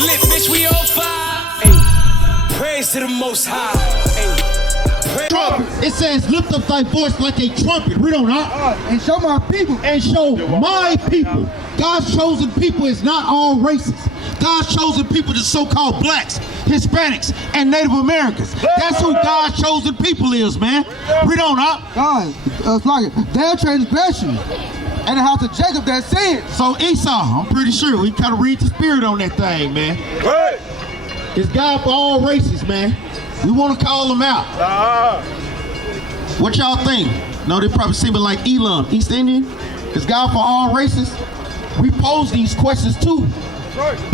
Lit, bitch, we on fire. Ay. Praise to the Most High. Ay. Trumpet. It says, lift up thy voice like a trumpet. Read on up. And show my people. And show my people. God's chosen people is not all races. God's chosen people is so-called blacks, Hispanics, and Native Americans. That's who God's chosen people is, man. Read on up. God, it's like their transgression and the house of Jacob that sinned. So Esau, I'm pretty sure we kind of read the spirit on that thing, man. Right. It's God for all races, man. We want to call them out. What y'all think? No, they probably see me like Elam, East Indian. It's God for all races. We pose these questions to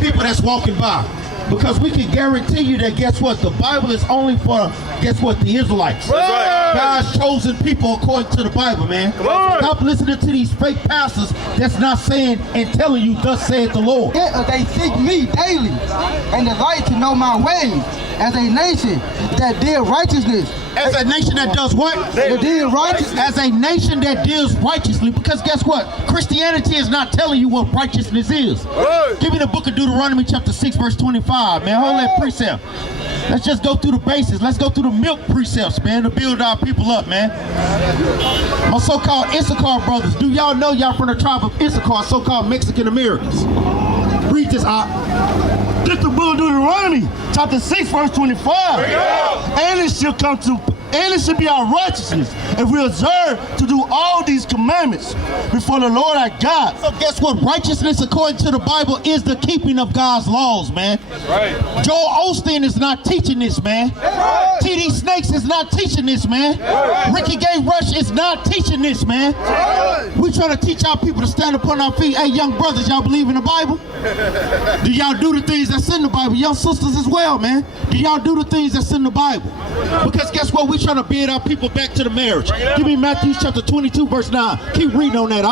people that's walking by, because we can guarantee you that, guess what, the Bible is only for, guess what, the Israelites. Right. God's chosen people according to the Bible, man. Stop listening to these fake pastors that's not saying and telling you, thus saith the Lord. They seek me daily and delight to know my ways, as a nation that did righteousness. As a nation that does what? That did righteousness. As a nation that deals righteously, because guess what? Christianity is not telling you what righteousness is. Right. Give me the book of Deuteronomy chapter 6 verse 25, man. Hold that precept. Let's just go through the basics. Let's go through the milk precepts, man, to build our people up, man. My so-called Issachar brothers, do y'all know y'all from the tribe of Issachar, so-called Mexican Americans? Read this out. This the book of Deuteronomy, chapter 6, verse 25. And it shall come to, and it shall be our righteousness if we observe to do all these commandments before the Lord our God. So guess what? Righteousness, according to the Bible, is the keeping of God's laws, man. Right. Joel Osteen is not teaching this, man. Right. T.D. Snakes is not teaching this, man. Right. Ricky Gay Rush is not teaching this, man. Right. We trying to teach our people to stand upon our feet. Hey, young brothers, y'all believe in the Bible? Do y'all do the things that's in the Bible? Young sisters as well, man. Do y'all do the things that's in the Bible? Because guess what? We trying to build our people back to the marriage. Give me Matthew chapter 22, verse 9. Keep reading on that,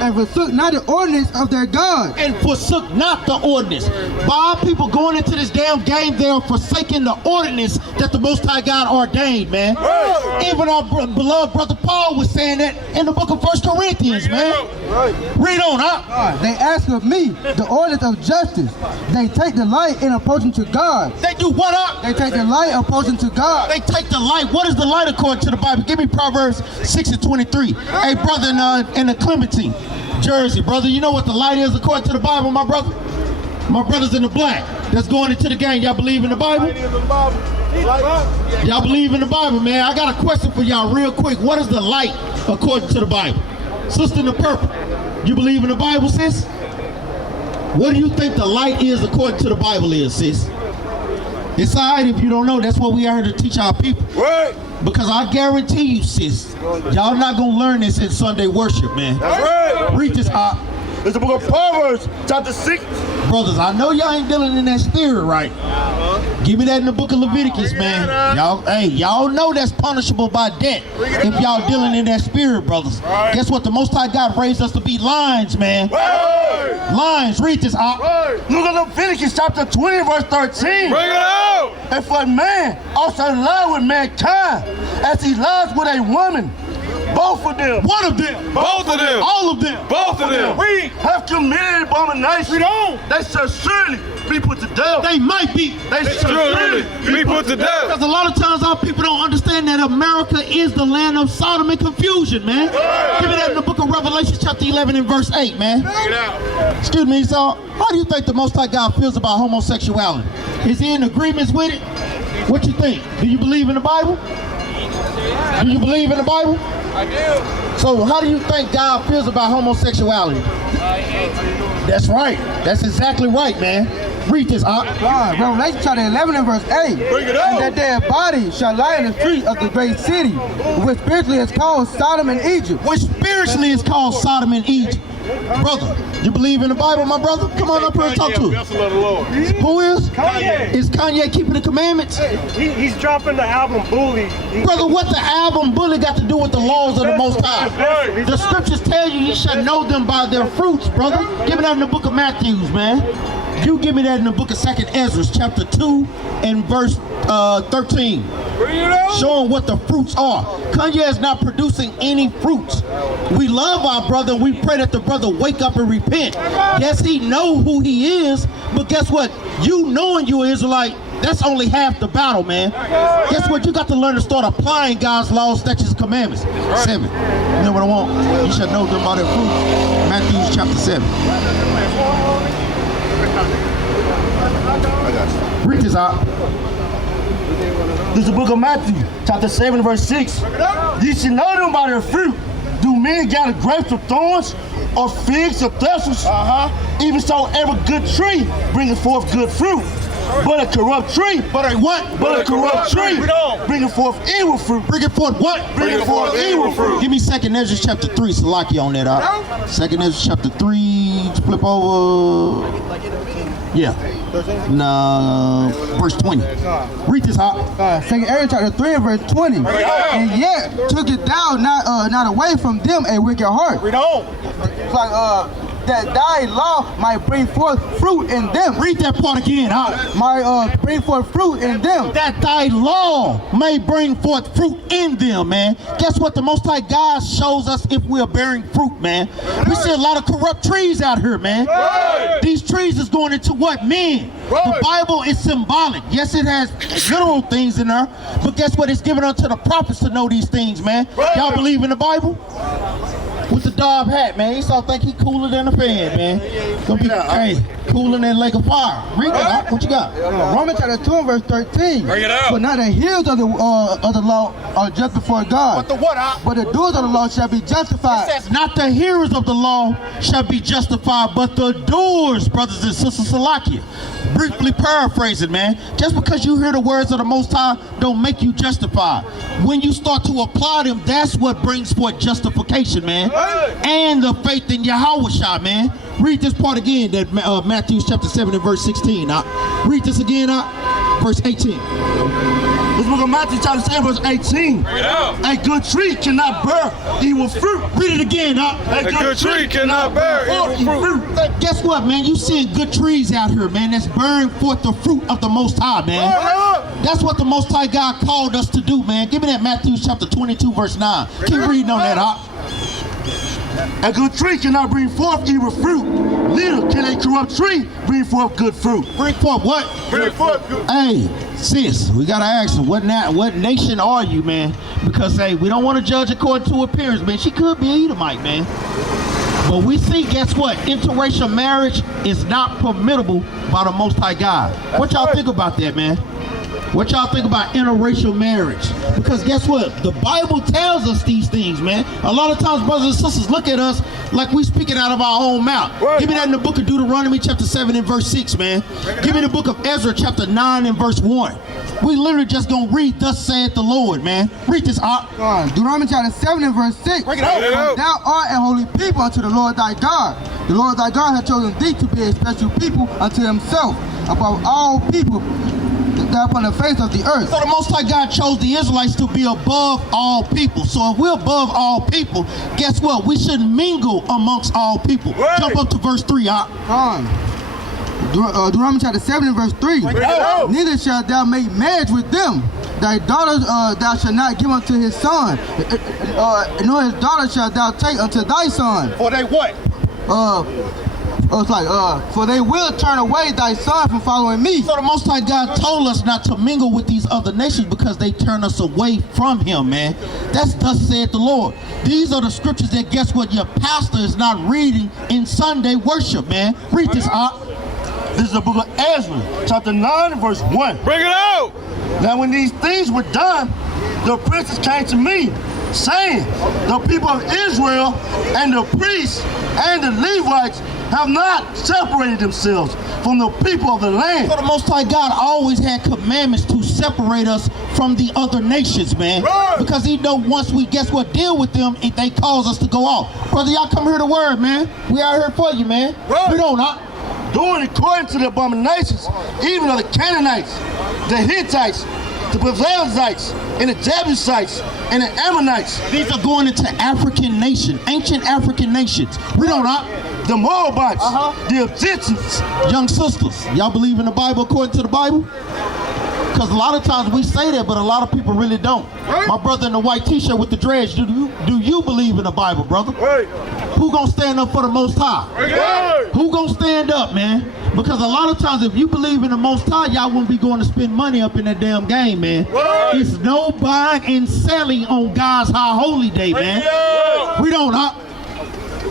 And forsook not the ordinance of their God. And forsook not the ordinance. By our people going into this damn game, they are forsaking the ordinance that the Most High God ordained, man. Right. Even our beloved brother Paul was saying that in the book of 1 Corinthians, man. Right. Read on, huh? They ask of me the ordinance of justice. They take delight in approaching to God. They do what up? They take delight in approaching to God. They take the light. What is the light according to the Bible? Give me Proverbs 6:23. Hey, brother in the Clementine, Jersey, brother, you know what the light is according to the Bible, my brother? My brothers in the black that's going into the game, y'all believe in the Bible? Y'all believe in the Bible, man? I got a question for y'all real quick. What is the light according to the Bible? Sister in the purple, you believe in the Bible, sis? What do you think the light is according to the Bible is, sis? It's all right if you don't know. That's what we are here to teach our people. Right. Because I guarantee you, sis, y'all not going to learn this in Sunday worship, man. That's right. Read this out. It's the book of Proverbs, chapter 6. Brothers, I know y'all ain't dealing in that spirit, right? Give me that in the book of Leviticus, man. Y'all know that's punishable by death if y'all dealing in that spirit, brothers. Guess what? The Most High God raised us to be lions, man. Right. Lions. Read this out. Right. Look at Leviticus, chapter 20, verse 13. Bring it out. And for man also lie with mankind as he lies with a woman. Both of them. One of them. Both of them. All of them. Both of them. We have committed abomination. We don't. They shall surely be put to death. They might be. They shall Surely surely be put to death. Because a lot of times our people don't understand that America is the land of Sodom and confusion, man. Give me that in the book of Revelation chapter 11 and verse 8, man. Bring it out. Excuse me, Esau. How do you think the Most High God feels about homosexuality? Is he in agreement with it? What you think? Do you believe in the Bible? Do you believe in the Bible? I do. So how do you think God feels about homosexuality? That's right. That's exactly right, man. Read this, God, Revelation chapter 11 and verse 8. Bring it out. And that their body shall lie in the street of the great city, which spiritually is called Sodom and Egypt. Which spiritually is called Sodom and Egypt. Brother, you believe in the Bible, my brother? Come on up here and talk to us. Vessel of the Lord. Who is? Kanye. Is Kanye keeping the commandments? He's dropping the album Bully. Brother, what the album Bully got to do with the laws of the Most High? The scriptures tell you you shall know them by their fruits, brother. Give me that in the book of Matthew, man. You give me that in the book of 2nd Ezra, chapter 2 and verse 13. showing what the fruits are. Kanye is not producing any fruits. We love our brother, and we pray that the brother wake up and repent. Yes, he know who he is, but guess what? You knowing you an Israelite, that's only half the battle, man. Guess what? You got to learn to start applying God's laws, statutes, and commandments. 7. You know what I want? You should know them by their fruits. Matthew chapter 7. Read this out. This is the book of Matthew, chapter 7, verse 6. You should know them by their fruit. Do men gather grapes of thorns or figs of thistles? Even so, every good tree bringeth forth good fruit. But a corrupt tree, But a what? but a corrupt tree bringeth forth evil fruit. Bringing forth what? Bringeth forth evil fruit. Give me 2nd Ezra chapter 3, Salaki on that out. 2nd Ezra chapter 3, flip over. Yeah. No, verse 20. Read this out. 2nd Ezra chapter 3 and verse 20. And yet took it down not away from them a wicked heart. Read on. It's like that thy law might bring forth fruit in them. Read that part again, huh? Might bring forth fruit in them. That thy law may bring forth fruit in them, man. Guess what? The Most High God shows us if we are bearing fruit, man. We see a lot of corrupt trees out here, man. These trees is going into what? Men. The Bible is symbolic. Yes, it has literal things in there, but guess what? It's given unto the prophets to know these things, man. Y'all believe in the Bible? With the Dob hat, man. Esau think he cooler than a fan, man. Gonna be, hey, cooler than a lake of fire. Read that. What you got? Romans chapter 2 and verse 13. Bring it out. But not the hearers of the law are just before God. But the what? But the doers of the law shall be justified. It says, not the hearers of the law shall be justified, but the doers, brothers and sisters. Salakia. Briefly paraphrasing, man. Just because you hear the words of the Most High don't make you justified. When you start to apply them, that's what brings forth justification, man. And the faith in Yahweh, man. Read this part again, that Matthew chapter 7 and verse 16. Read this again, verse 18. This book of Matthew, chapter 7, verse 18. Bring it out. A good tree cannot bear evil fruit. Read it again, A good tree cannot bear evil fruit. Guess what, man? You seeing good trees out here, man, that's bearing forth the fruit of the Most High, man. That's what the Most High God called us to do, man. Give me that Matthew chapter 22, verse 9. Keep reading on that, A good tree cannot bring forth evil fruit. Neither can a corrupt tree bring forth good fruit. Bring forth what? Bring forth good. Hey, sis, we gotta ask her, what nation are you, man? Because, hey, we don't want to judge according to appearance, man. She could be Edomite, man. But we see, guess what? Interracial marriage is not permissible by the Most High God. What y'all think about that, man? What y'all think about interracial marriage? Because guess what? The Bible tells us these things, man. A lot of times brothers and sisters look at us like we speaking out of our own mouth. Give me that in the book of Deuteronomy chapter 7 and verse 6, man. Give me the book of Ezra chapter 9 and verse 1. We literally just gonna read, thus saith the Lord, man. Read this out. Deuteronomy chapter 7 and verse 6. Bring it out. Thou art a holy people unto the Lord thy God. The Lord thy God hath chosen thee to be a special people unto himself above all people that upon the face of the earth. So the Most High God chose the Israelites to be above all people. So if we're above all people, guess what? We should mingle amongst all people. Jump up to verse 3, Deuteronomy chapter 7 and verse 3. Neither shalt thou make marriage with them. Thy daughter thou shalt not give unto his son, nor his daughter shalt thou take unto thy son. For they what? It's like, for they will turn away thy son from following me. So the Most High God told us not to mingle with these other nations because they turn us away from him, man. That's thus said the Lord. These are the scriptures that, guess what, your pastor is not reading in Sunday worship, man. Read this out. This is the book of Ezra, chapter 9, verse 1. Bring it out. Now when these things were done, the princes came to me, saying, the people of Israel and the priests and the Levites have not separated themselves from the people of the land. So the Most High God always had commandments to separate us from the other nations, man. Because he know once we, guess what, deal with them, they cause us to go off. Brother, y'all come hear the word, man. We out here for you, man. We don't not. Doing according to the abominations, even of the Canaanites, the Hittites, the Perizzites, and the Jebusites, and the Ammonites. These are going into African nations, ancient African nations. We don't not. The Moabites, the Egyptians. Young sisters, y'all believe in the Bible according to the Bible? Because a lot of times we say that, but a lot of people really don't. My brother in the white t-shirt with the dreads, do you believe in the Bible, brother? Who gonna stand up for the Most High? Who gonna stand up, man? Because a lot of times if you believe in the Most High, y'all wouldn't be going to spend money up in that damn game, man. It's no buying and selling on God's high holy day, man. We don't,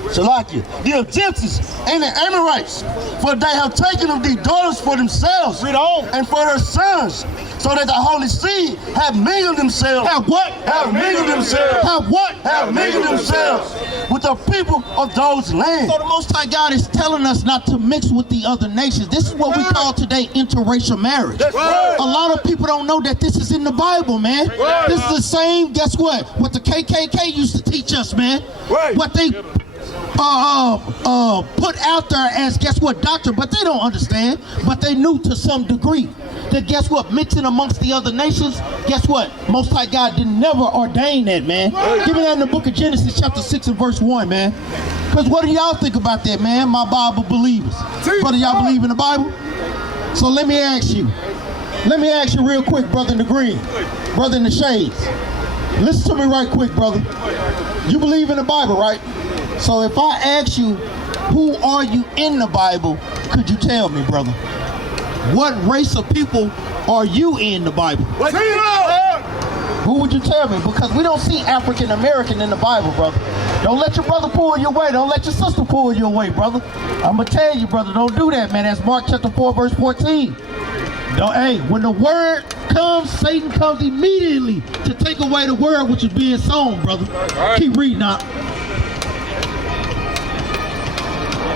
Salakia, the Egyptians and the Amorites, for they have taken of these daughters for themselves and for their sons, so that the holy seed have mingled themselves. Have what? Have mingled themselves. Have what? Have mingled themselves with the people of those lands. So the Most High God is telling us not to mix with the other nations. This is what we call today interracial marriage. A lot of people don't know that this is in the Bible, man. This is the same, guess what? What the KKK used to teach us, man. What they put out there as, guess what, doctrine, but they don't understand, but they knew to some degree that, guess what, mixing amongst the other nations, guess what, Most High God didn't never ordain that, man. Give me that in the book of Genesis chapter 6 and verse 1, man. Because what do y'all think about that, man, my Bible believers? Brother, y'all believe in the Bible? So let me ask you real quick, brother in the green, brother in the shades. Listen to me right quick, brother. You believe in the Bible, right? So if I ask you, who are you in the Bible, could you tell me, brother? What race of people are you in the Bible? Who would you tell me? Because we don't see African American in the Bible, brother. Don't let your brother pull your way. Don't let your sister pull your way, brother. I'm going to tell you, brother, don't do that, man. That's Mark chapter 4, verse 14. Hey, when the word comes, Satan comes immediately to take away the word which is being sown, brother. Keep reading now.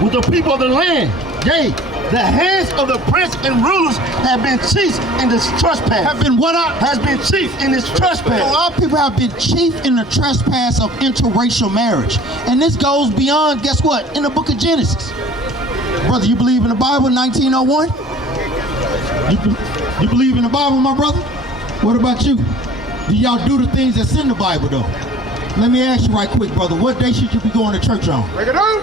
With the people of the land, yea, the hands of the prince and rulers have been chief in this trespass. Have been what up? Has been chief in this trespass. A lot of people have been chief in the trespass of interracial marriage. And this goes beyond, guess what, in the book of Genesis. Brother, you believe in the Bible, 1901? You believe in the Bible, my brother? What about you? Do y'all do the things that's in the Bible, though? Let me ask you right quick, brother. What day should you be going to church on? Break it out.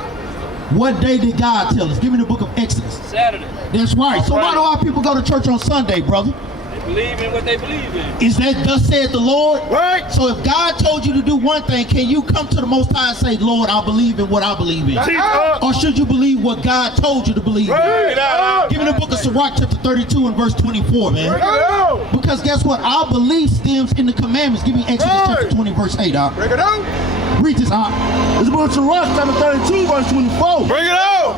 What day did God tell us? Give me the book of Exodus. Saturday. That's right. So why do our people go to church on Sunday, brother? They believe in what they believe in. Is that thus said the Lord? Right. So if God told you to do one thing, can you come to the Most High and say, Lord, I believe in what I believe in? Or should you believe what God told you to believe in? Give me the book of Sirach chapter 32 and verse 24, man. Because guess what? Our belief stems in the commandments. Give me Exodus chapter 20 verse 8, Doc. Break it out. Read this, Doc. It's about Sirach chapter 32 verse 24. Bring it out.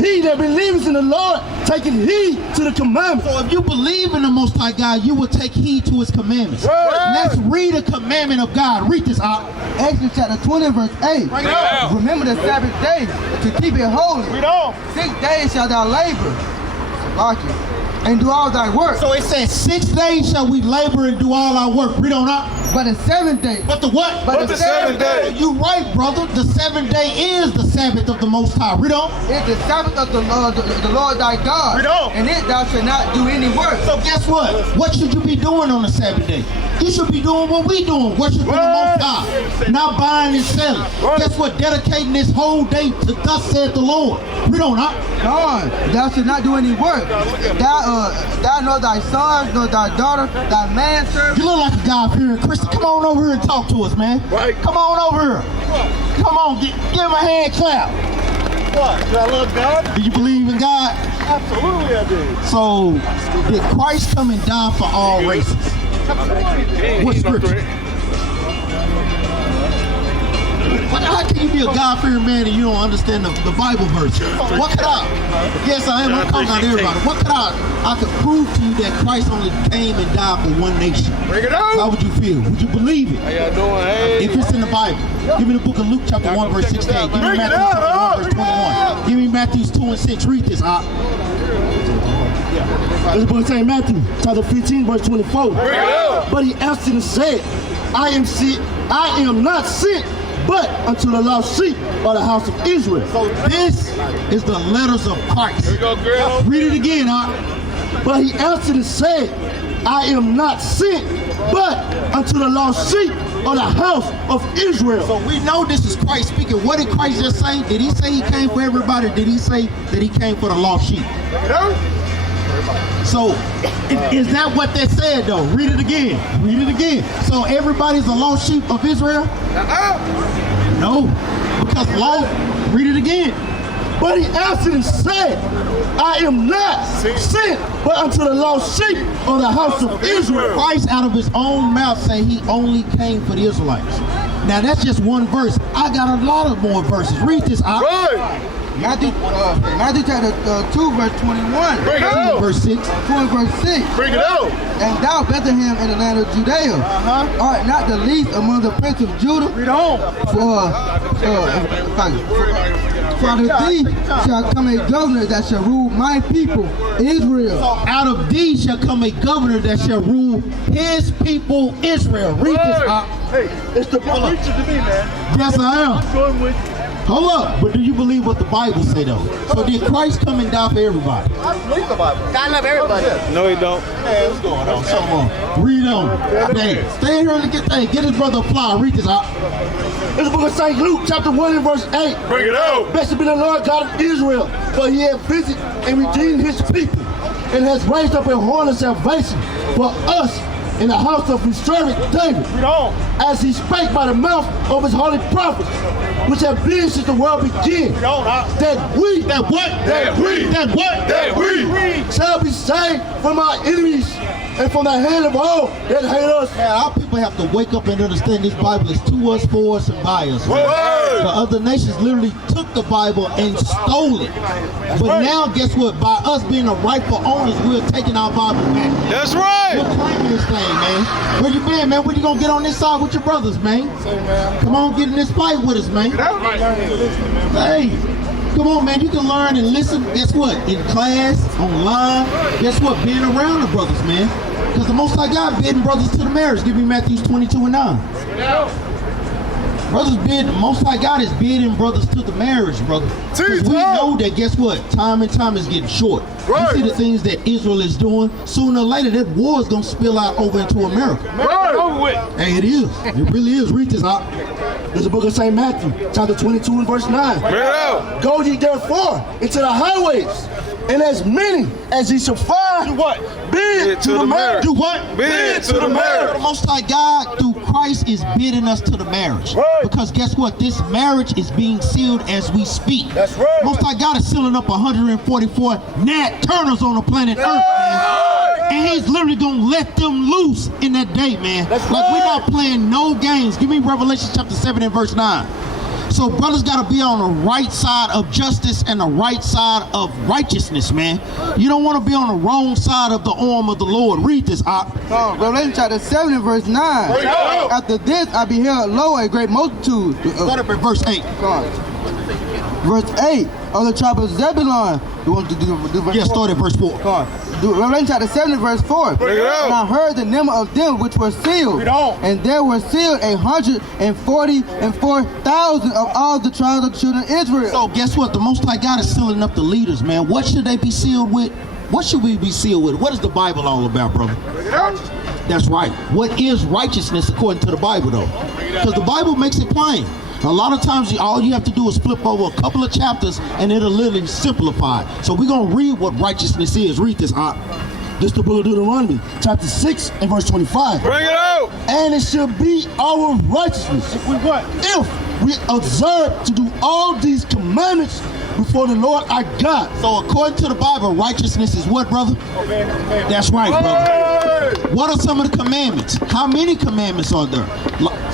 He that believes in the Lord, taking heed to the commandments. So if you believe in the Most High God, you will take heed to his commandments. Let's read a commandment of God. Read this out. Exodus chapter 20 verse 8. Remember the Sabbath day to keep it holy. 6 days shalt thou labor, and do all thy work. So it says 6 days shall we labor and do all our work. Read on up. But the 7th day. But the what? But the 7th day. You right, brother. The 7th day is the Sabbath of the Most High. Read on. It's the Sabbath of the Lord thy God. Read on. And it thou shalt not do any work. So guess what? What should you be doing on the Sabbath day? You should be doing what we doing. Worshiping the Most High. Not buying and selling. Guess what? Dedicating this whole day to thus said the Lord. Read on, huh? God, thou shalt not do any work. Thou nor thy son, nor thy daughter, thy manservant. You look like a God-fearing Christian. Come on over here and talk to us, man. Come on over here. Come on, give him a hand clap. What? Do I love God? Do you believe in God? Absolutely I do. So, did Christ come and die for all races? What scripture? How can you be a God-fearing man and you don't understand the Bible verse? What could I? Yes, I am. I'm calling out everybody. What could I could prove to you that Christ only came and died for one nation? Bring it out. How would you feel? Would you believe it? How y'all doing? Hey. If it's in the Bible. Give me the book of Luke chapter 1 verse 16. Give me Matthew chapter 1 verse 21. Give me Matthew 2 and 6. Read this, Hop. It's about St. Matthew chapter 15 verse 24. Bring it out. But he answered and said, I am not sent but unto the lost sheep of the house of Israel. So this is the letters of Christ. Here we go, girl. Read it again, huh? But he answered and said, I am not sent but unto the lost sheep of the house of Israel. So we know this is Christ speaking. What did Christ just say? Did he say he came for everybody? Or did he say that he came for the lost sheep? So, is that what they said though? Read it again. Read it again. So everybody's a lost sheep of Israel? No, because law. Read it again. But he answered and said, I am not sent but unto the lost sheep of the house of Israel. Christ out of his own mouth say he only came for the Israelites. Now that's just one verse. I got a lot of more verses. Read this out. Matthew chapter 2, verse 21. Bring it out. Verse 6. 2 verse 6. Bring it out. And thou, Bethlehem, in the land of Judea, art not the least among the princes of Judah. Read on. For out of thee shall come a governor that shall rule my people, Israel. Out of thee shall come a governor that shall rule his people, Israel. Read this out. Hey, it's the preacher to me, man. Yes, I am. I'm going with you. Hold up. But do you believe what the Bible say though? So did Christ come and die for everybody? I believe the Bible. God love everybody. No, he don't. Hey, what's going on? Come on. Read on. Hey, stay here and get his brother a fly. Read this out. It's the book of St. Luke, chapter 1 and verse 8. Bring it out. Blessed be the Lord God of Israel, for he hath visited and redeemed his people, and has raised up a horn of salvation for us in the house of his servant David, Read on. as he spake by the mouth of his holy prophets, which have been since the world began, Read on. that we shall be saved from our enemies and from the hand of all that hate us. Man, our people have to wake up and understand this Bible is to us, for us, and by us. Man. The other nations literally took the Bible and stole it. But now, guess what? By us being the rightful owners, we're taking our Bible back. That's right. We're claiming this thing, man. Where you been, man? When you gonna get on this side with your brothers, man? Come on, get in this fight with us, man. Hey. Come on, man, you can learn and listen, guess what, in class, online, guess what, being around the brothers, man. Because the Most High God bidding brothers to the marriage. Give me Matthew 22 and 9. Brothers bid, the Most High God is bidding brothers to the marriage, brother. Because we know that, guess what, time and time is getting short. You see the things that Israel is doing, sooner or later that war is going to spill out over into America. Hey, it is. It really is. Read this out. There's the book of St. Matthew, chapter 22 and verse 9. Go ye therefore into the highways, and as many as ye shall find, Do what? bid to the marriage. Do what? Bid to the marriage. The Most High God, through Christ, is bidding us to the marriage. Right. Because guess what? This marriage is being sealed as we speak. That's right. Most High God is sealing up 144 Nat Turners on the planet Earth, man. And he's literally gonna let them loose in that day, man. That's like right. we're not playing no games. Give me Revelation chapter 7 and verse 9. So brothers gotta be on the right side of justice and the right side of righteousness, man. You don't want to be on the wrong side of the arm of the Lord. Read this, Revelation chapter 7 and verse 9. After this I beheld, lo, a great multitude. Start up at verse 8. Verse 8 of the tribe of Zebulun. You want to do verse 4? Start at verse 4. Revelation chapter 7 and verse 4. And I heard the number of them which were sealed. And there were sealed 144,000 of all the tribes of the children of Israel. So guess what? The Most High God is sealing up the leaders, man. What should they be sealed with? What should we be sealed with? What is the Bible all about, brother? That's right. What is righteousness according to the Bible, though? Because the Bible makes it plain. A lot of times, all you have to do is flip over a couple of chapters and it'll literally simplify. So we're going to read what righteousness is. Read this, This is the book of Deuteronomy, chapter 6 and verse 25. Bring it out. And it shall be our righteousness If we what? if we observe to do all these commandments before the Lord our God. So according to the Bible, righteousness is what, brother? That's right, brother. What are some of the commandments? How many commandments are there?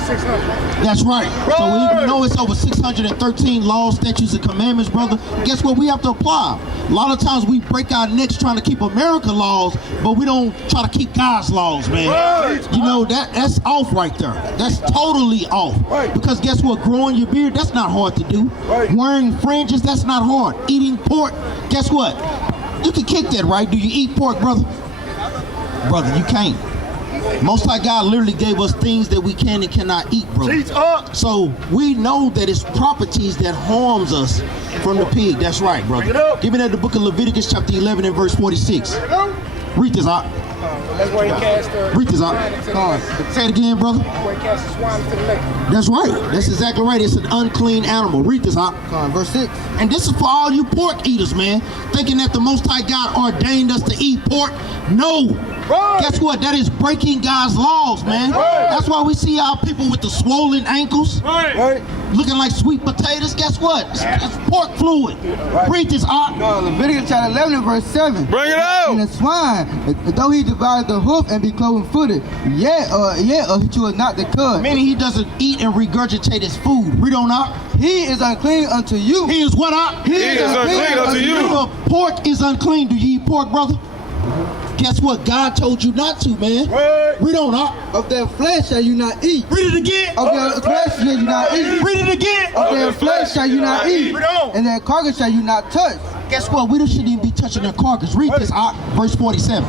600. That's right. So even though it's over 613 laws, statutes, and commandments, brother, guess what? We have to apply. A lot of times we break our necks trying to keep American laws, but we don't try to keep God's laws, man. You know, that's off right there. That's totally off. Because guess what? Growing your beard, that's not hard to do. Wearing fringes, that's not hard. Eating pork, guess what? You can kick that, right? Do you eat pork, brother? Brother, you can't. Most High God literally gave us things that we can and cannot eat, brother. So we know that it's properties that harms us from the pig. That's right, brother. Give me that the book of Leviticus chapter 11 and verse 46. Read this out. That's where he cast the Read this out. Say it again, brother. where he cast the swine to the lake. That's right. That's exactly right. It's an unclean animal. Read this out. Verse 6. And this is for all you pork eaters, man. Thinking that the Most High God ordained us to eat pork. No. Right. Guess what? That is breaking God's laws, man. Right. That's why we see our people with the swollen ankles, Right. looking like sweet potatoes. Guess what? It's pork fluid. Read this out. Leviticus chapter 11 and verse 7. Bring it And out. the swine, though he divided the hoof and be cloven-footed, yet he was not the cud. Meaning he doesn't eat and regurgitate his food. Read on out. He is unclean unto you. He is what out? He is unclean unto you. If pork is unclean, do you eat pork, brother? Guess what? God told you not to, man. Right. Read on out. Of their flesh shall you not eat. Read it again. Of their flesh shall you not eat. Read it again. Of their flesh shall you not eat. Read on. And their carcass shall you not touch. Guess what? We shouldn't even be touching their carcass. Read this out. Verse 47.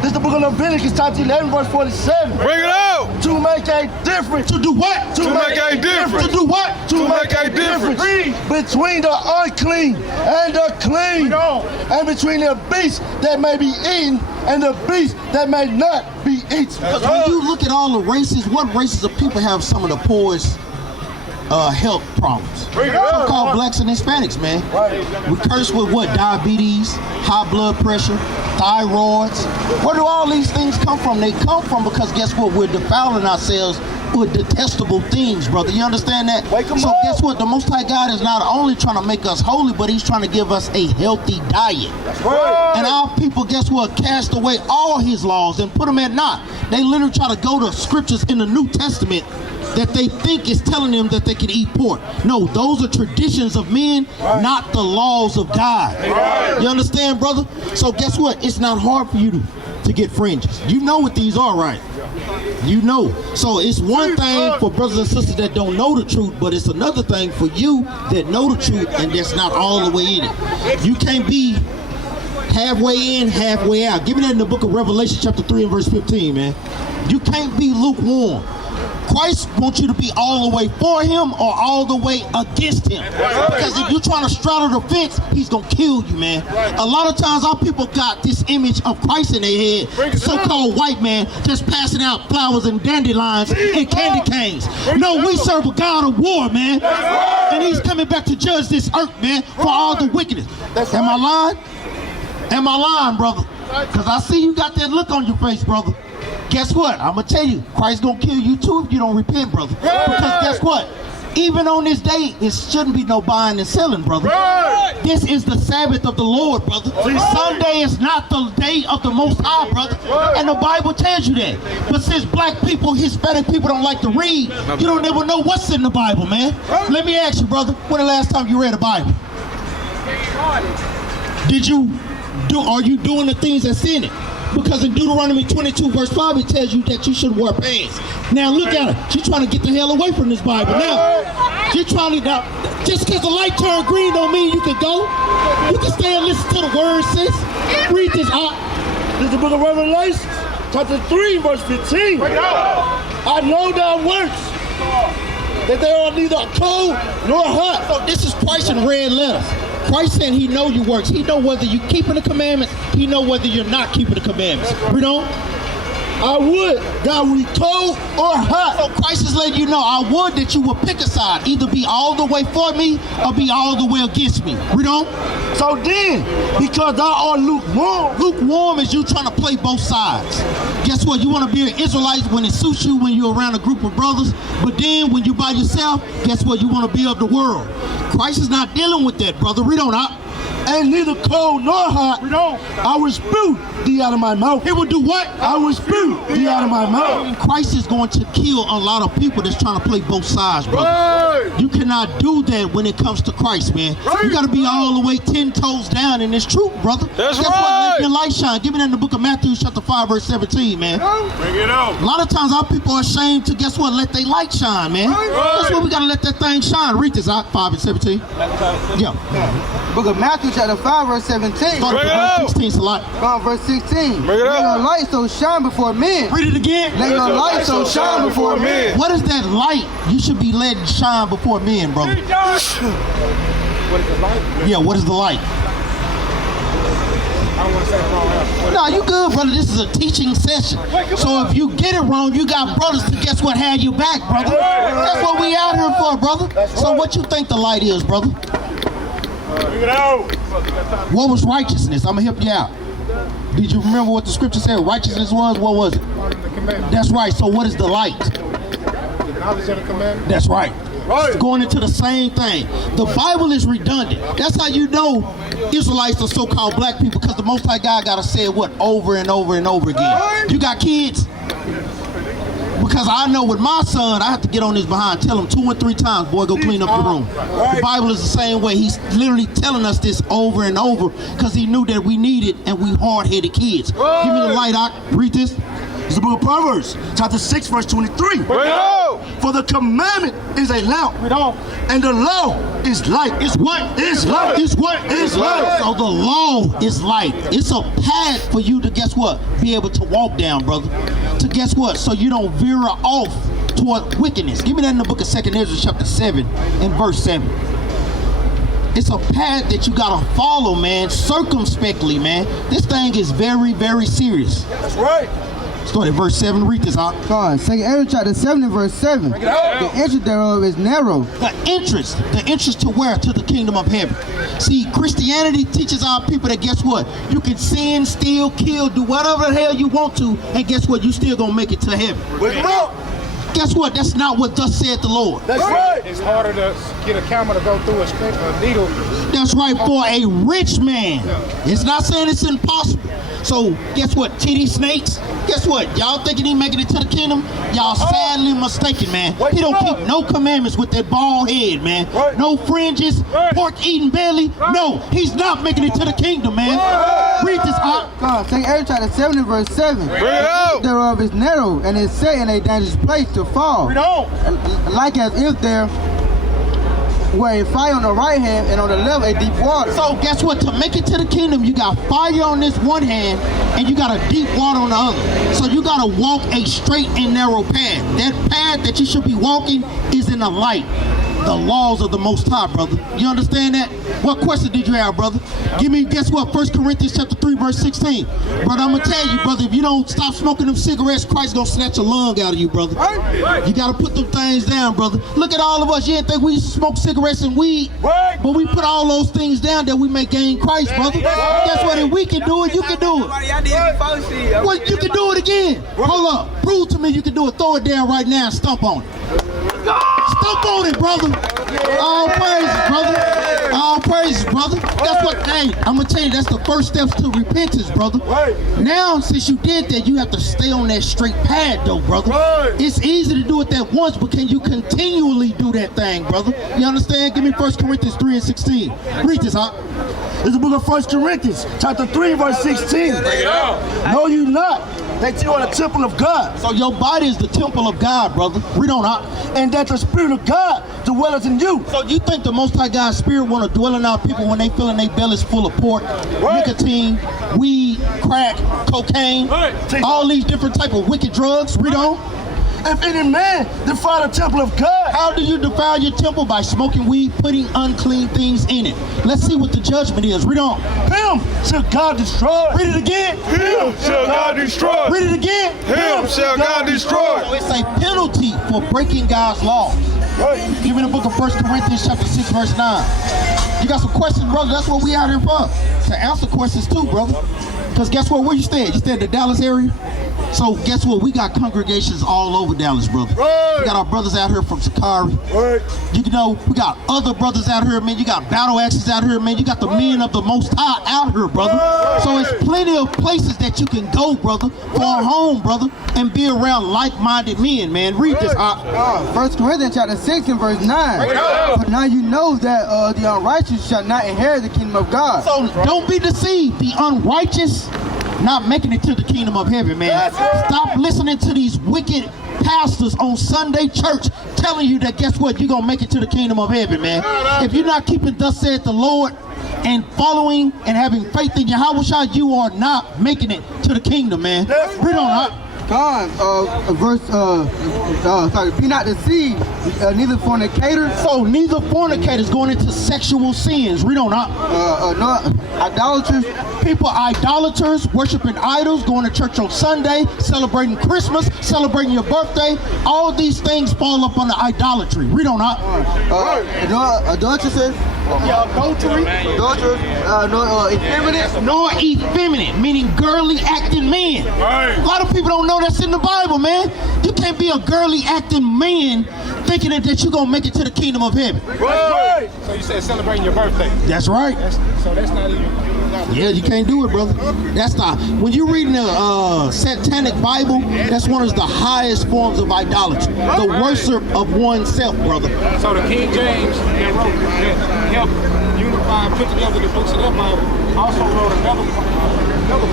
This is the book of Leviticus, chapter 11, verse 47. Bring it out. To make a difference. To do what? To make a difference. To do what? To make a difference. Between the unclean and the clean, and between the beast that may be eaten and the beast that may not be eaten. Because when you look at all the races, what races of people have some of the poorest health problems? Bring it We're out. called blacks and Hispanics, man. We curse with what? Diabetes, high blood pressure, thyroids. Where do all these things come from? They come from because guess what? We're defiling ourselves with detestable things, brother. You understand that? So guess what? The Most High God is not only trying to make us holy, but he's trying to give us a healthy diet. Right. And our people, guess what? Cast away all his laws and put them at naught. They literally try to go to scriptures in the New Testament that they think is telling them that they can eat pork. No, those are traditions of men, not the laws of God. You understand, brother? So guess what? It's not hard for you to get fringes. You know what these are, right? You know. So it's one thing for brothers and sisters that don't know the truth, but it's another thing for you that know the truth and that's not all the way in it. You can't be halfway in, halfway out. Give me that in the book of Revelation chapter 3 and verse 15, man. You can't be lukewarm. Christ wants you to be all the way for him or all the way against him. Because if you're trying to straddle the fence, he's going to kill you, man. A lot of times our people got this image of Christ in their head, so-called white man just passing out flowers and dandelions and candy canes. No, we serve a God of war, man. And he's coming back to judge this earth, man, for all the wickedness. Am I lying? Am I lying, brother? Because I see you got that look on your face, brother. Guess what? I'm going to tell you, Christ's going to kill you too if you don't repent, brother. Because guess what? Even on this day, it shouldn't be no buying and selling, brother. This is the Sabbath of the Lord, brother. Sunday is not the day of the Most High, brother. And the Bible tells you that. But since black people, Hispanic people don't like to read, you don't ever know what's in the Bible, man. Let me ask you, brother, when the last time you read a Bible? Are you doing the things that's in it? Because in Deuteronomy 22 verse 5 it tells you that you should wear pants. Now look at her. She's trying to get the hell away from this Bible. Now, she's trying to, just because the light turned green don't mean you can go. You can stay and listen to the word, sis. Read this out. This is the book of Revelation, chapter 3, verse 15. I know thy works, that they are neither cold nor hot. So this is Christ in red letters. Christ said he know your works. He know whether you're keeping the commandments. He know whether you're not keeping the commandments. Read on. I would that we cold or hot. So Christ is letting you know, I would that you would pick a side. Either be all the way for me or be all the way against me. Read on. So then, because thou art lukewarm. Lukewarm is you trying to play both sides. Guess what? You want to be an Israelite when it suits you when you're around a group of brothers. But then when you're by yourself, guess what? You want to be of the world. Christ is not dealing with that, brother. Read on out. And neither cold nor hot. I will spew thee out of my mouth. He will do what? I will spew thee out of my mouth. Christ is going to kill a lot of people that's trying to play both sides, brother. You cannot do that when it comes to Christ, man. You got to be all the way 10 toes down in this truth, brother. That's Guess right. what? Let your light shine. Give me that in the book of Matthew, chapter 5, verse 17, man. Bring it out. A lot of times our people are ashamed to, guess what, let their light shine, man. That's why we got to let that thing shine. Read this out, 5 and 17. Yeah. Book of Matthew chapter 5 verse 17. Start at verse 16, Salat. Verse 16. Bring it Let out. your light so shine before men. Read it again. Let your light so shine before men. What is that light you should be letting shine before men, brother? What is the light? Yeah, what is the light? I don't want to say it wrong. No, you good, brother. This is a teaching session. So if you get it wrong, you got brothers to guess what, have you back, brother. That's what we out here for, brother. So what you think the light is, brother? Bring it out. What was righteousness? I'm gonna help you out. Did you remember what the scripture said righteousness was? What was it? That's right. So what is the light? That's right. It's going into the same thing. The Bible is redundant. That's how you know Israelites are so-called black people, because the Most High God gotta say it what over and over and over again. You got kids? Because I know with my son, I have to get on his behind, tell him 2 and 3 times, boy, go clean up your room. The Bible is the same way. He's literally telling us this over and over because he knew that we needed and we hard-headed kids. Give me the light, I read this. It's the book of Proverbs, chapter 6, verse 23. For the commandment is a lamp, and the law is light. It's what? It's light. It's what? It's light. So the law is light. It's a path for you to guess what? Be able to walk down, brother. To guess what? So you don't veer off toward wickedness. Give me that in the book of 2 Ezra chapter 7 and verse 7. It's a path that you gotta follow, man, circumspectly, man. This thing is very, very serious. That's right. Start at verse 7, read this out. God, 2 Ezra chapter 7 and verse 7. The entrance thereof is narrow. The entrance to where? To the kingdom of heaven. See, Christianity teaches our people that guess what? You can sin, steal, kill, do whatever the hell you want to, and guess what? You still gonna make it to heaven. Bring it out. Guess what? That's not what thus said the Lord. That's right. It's harder to get a camel to go through a needle. That's right, for a rich man. It's not saying it's impossible. So guess what? TD snakes. Guess what? Y'all thinking he making it to the kingdom? Y'all sadly mistaken, man. He don't keep no commandments with that bald head, man. No fringes, pork eating belly. No, he's not making it to the kingdom, man. Read this out. God, 2 Ezra chapter 7 and verse 7. Bring it out. Thereof is narrow, and is set in a dangerous place to fall. Like as if there were a fire on the right hand and on the left a deep water. So guess what? To make it to the kingdom, you got fire on this one hand and you got a deep water on the other. So you gotta walk a straight and narrow path. That path that you should be walking is in the light. The laws of the Most High, brother. You understand that? What question did you have, brother? Give me, guess what? 1 Corinthians chapter 3, verse 16. Brother, I'm gonna tell you, brother, if you don't stop smoking them cigarettes, Christ's gonna snatch a lung out of you, brother. You gotta put them things down, brother. Look at all of us. You didn't think we used to smoke cigarettes and weed, but we put all those things down that we may gain Christ, brother. Guess what? If we can do it, you can do it. Well, you can do it again. Hold up. Prove to me you can do it. Throw it down right now and stomp on it. Stomp on it, brother. All praises, brother. All praises, brother. That's what, hey, I'm going to tell you, that's the first steps to repentance, brother. Now, since you did that, you have to stay on that straight path, though, brother. It's easy to do it that once, but can you continually do that thing, brother? You understand? Give me 1 Corinthians 3 and 16. Read this, huh? It's the book of 1 Corinthians, chapter 3, verse 16. Know you not that you are the temple of God. So your body is the temple of God, brother. Read on out. And that the Spirit of God dwelleth in you. So you think the Most High God's Spirit want to dwell in our people when they feeling their bellies full of pork, nicotine, weed, crack, cocaine, all these different type of wicked drugs? Read on. If any man defile the temple of God. How do you defile your temple? By smoking weed, putting unclean things in it. Let's see what the judgment is. Read on. Him shall God destroy. Read it again. Him shall God destroy. Read it again. Him shall God destroy. So it's a penalty for breaking God's law. Give me the book of 1 Corinthians chapter 6, verse 9. You got some questions, brother? That's what we out here for. To answer questions too, brother. Because guess what? Where you stay? You stay in the Dallas area? So guess what? We got congregations all over Dallas, brother. We got our brothers out here from SICARII. You know, we got other brothers out here, man. You got Battle Axes out here, man. You got the men of the Most High out here, brother. So it's plenty of places that you can go, brother, for a home, brother, and be around like-minded men, man. Read this. 1 Corinthians chapter 6 and verse 9. But now you know that the unrighteous shall not inherit the kingdom of God. So don't be deceived. The unrighteous not making it to the kingdom of heaven, man. Stop listening to these wicked pastors on Sunday church telling you that guess what? You're going to make it to the kingdom of heaven, man. If you're not keeping thus saith the Lord and following and having faith in Yahweh, you are not making it to the kingdom, man. Read on up. Be not deceived, neither fornicators. So neither fornicators going into sexual sins. Read on up. No idolaters. People idolaters, worshiping idols, going to church on Sunday, celebrating Christmas, celebrating your birthday. All these things fall up under idolatry. Read on up. Adulteresses. Adultery. Effeminate. Nor effeminate, meaning girly acting men. A lot of people don't know that's in the Bible, man. You can't be a girly acting man thinking that you're gonna make it to the kingdom of heaven. Right. So you said celebrating your birthday. That's right. So that's not even. Yeah, you can't do it, brother. That's not. When you read the satanic Bible, that's one of the highest forms of idolatry. The worship of oneself, brother. So the King James that wrote that helped unify and put together the books of that Bible also wrote another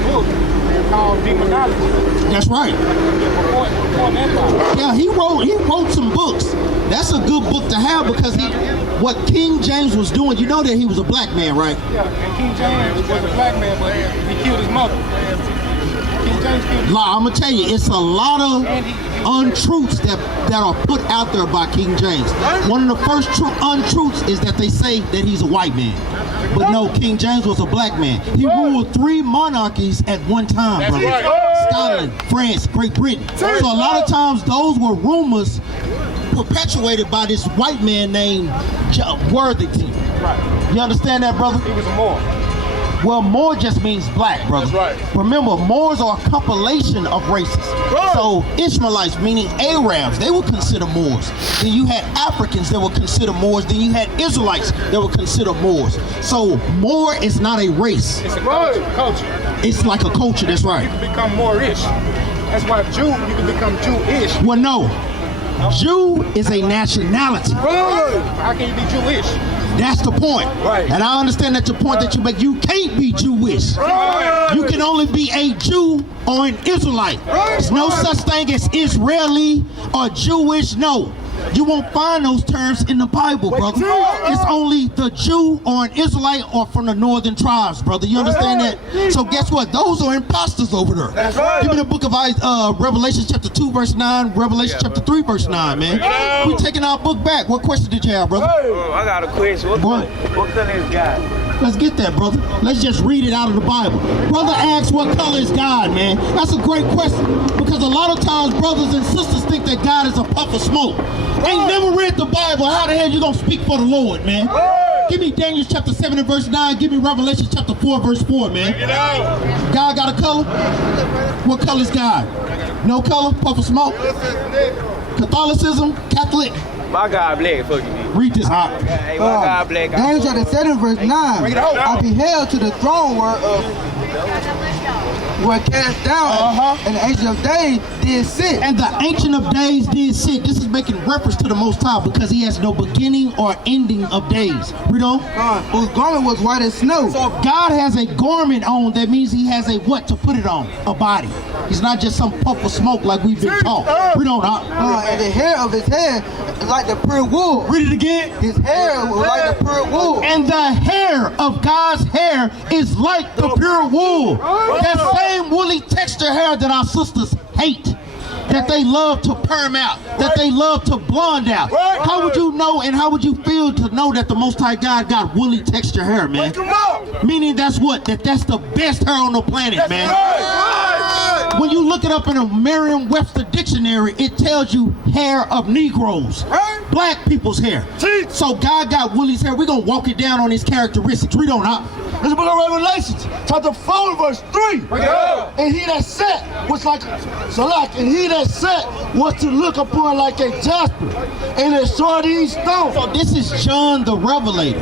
book called Demonology. That's right. Before that Bible. Yeah, he wrote some books. That's a good book to have because what King James was doing, you know that he was a black man, right? Yeah, and King James was a black man, but he killed his mother. King James killed his mother. I'm gonna tell you, it's a lot of untruths that are put out there by King James. One of the first untruths is that they say that he's a white man. But no, King James was a black man. He ruled 3 monarchies at one time, brother. Right. Scotland, France, Great Britain. So a lot of times those were rumors perpetuated by this white man named Worthington. Right. You understand that, brother? He was a Moor. Well, Moor just means black, brother. That's right. Remember, Moors are a compilation of races. Right. So Ishmaelites, meaning Arabs, they were considered Moors. Then you had Africans that were considered Moors. Then you had Israelites that were considered Moors. So Moor is not a race. It's a culture. It's like a culture, that's You right. can become Moorish. That's why Jew, you can become Jewish. Well, no. Jew is a nationality. Right. How can you be Jewish? That's the point. Right. And I understand that your point that you make. You can't be Jewish. Right. You can only be a Jew or an Israelite. There's no such thing as Israeli or Jewish. No. You won't find those terms in the Bible, brother. It's only the Jew or an Israelite or from the northern tribes, brother. You understand that? So guess what? Those are imposters over there. That's right. Give me the book of Revelation chapter 2 verse 9, Revelation chapter 3 verse 9, man. We taking our book back. What question did you have, brother? Oh, I got a question. What color is God? Let's get that, brother. Let's just read it out of the Bible. Brother asks, what color is God, man? That's a great question because a lot of times brothers and sisters think that God is a puff of smoke. Ain't never read the Bible. How the hell you gonna speak for the Lord, man? Give me Daniel chapter 7 and verse 9. Give me Revelation chapter 4 verse 4, man. God got a color? What color is God? No color? Puff of smoke? Catholicism? Catholic? My God black, fuck you. Read this out. Hey, my God black. Daniel chapter 7 verse 9. I beheld to the throne were cast down, and the Ancient of Days did sit. And the Ancient of Days did sit. This is making reference to the Most High because he has no beginning or ending of days. Read on. Whose garment was white as snow. So if God has a garment on, that means he has a what to put it on? A body. He's not just some puff of smoke like we've been taught. Read on. And the hair of his head is like the pure wool. Read it again. His hair was like the pure wool. And the hair of God's hair is like the pure wool. That same woolly texture hair that our sisters hate, that they love to perm out, that they love to blonde out. How would you know and how would you feel to know that the Most High God got woolly texture hair, man? Meaning that's what? That's the best hair on the planet, man. When you look it up in a Merriam-Webster dictionary, it tells you hair of Negroes, black people's hair. So God got woolly's hair. We're going to walk it down on his characteristics. Read on up. This is the book of Revelations, chapter 4, verse 3. And he that sat was like and he that sat was to look upon like a jasper, and a sardine stone. So this is John the Revelator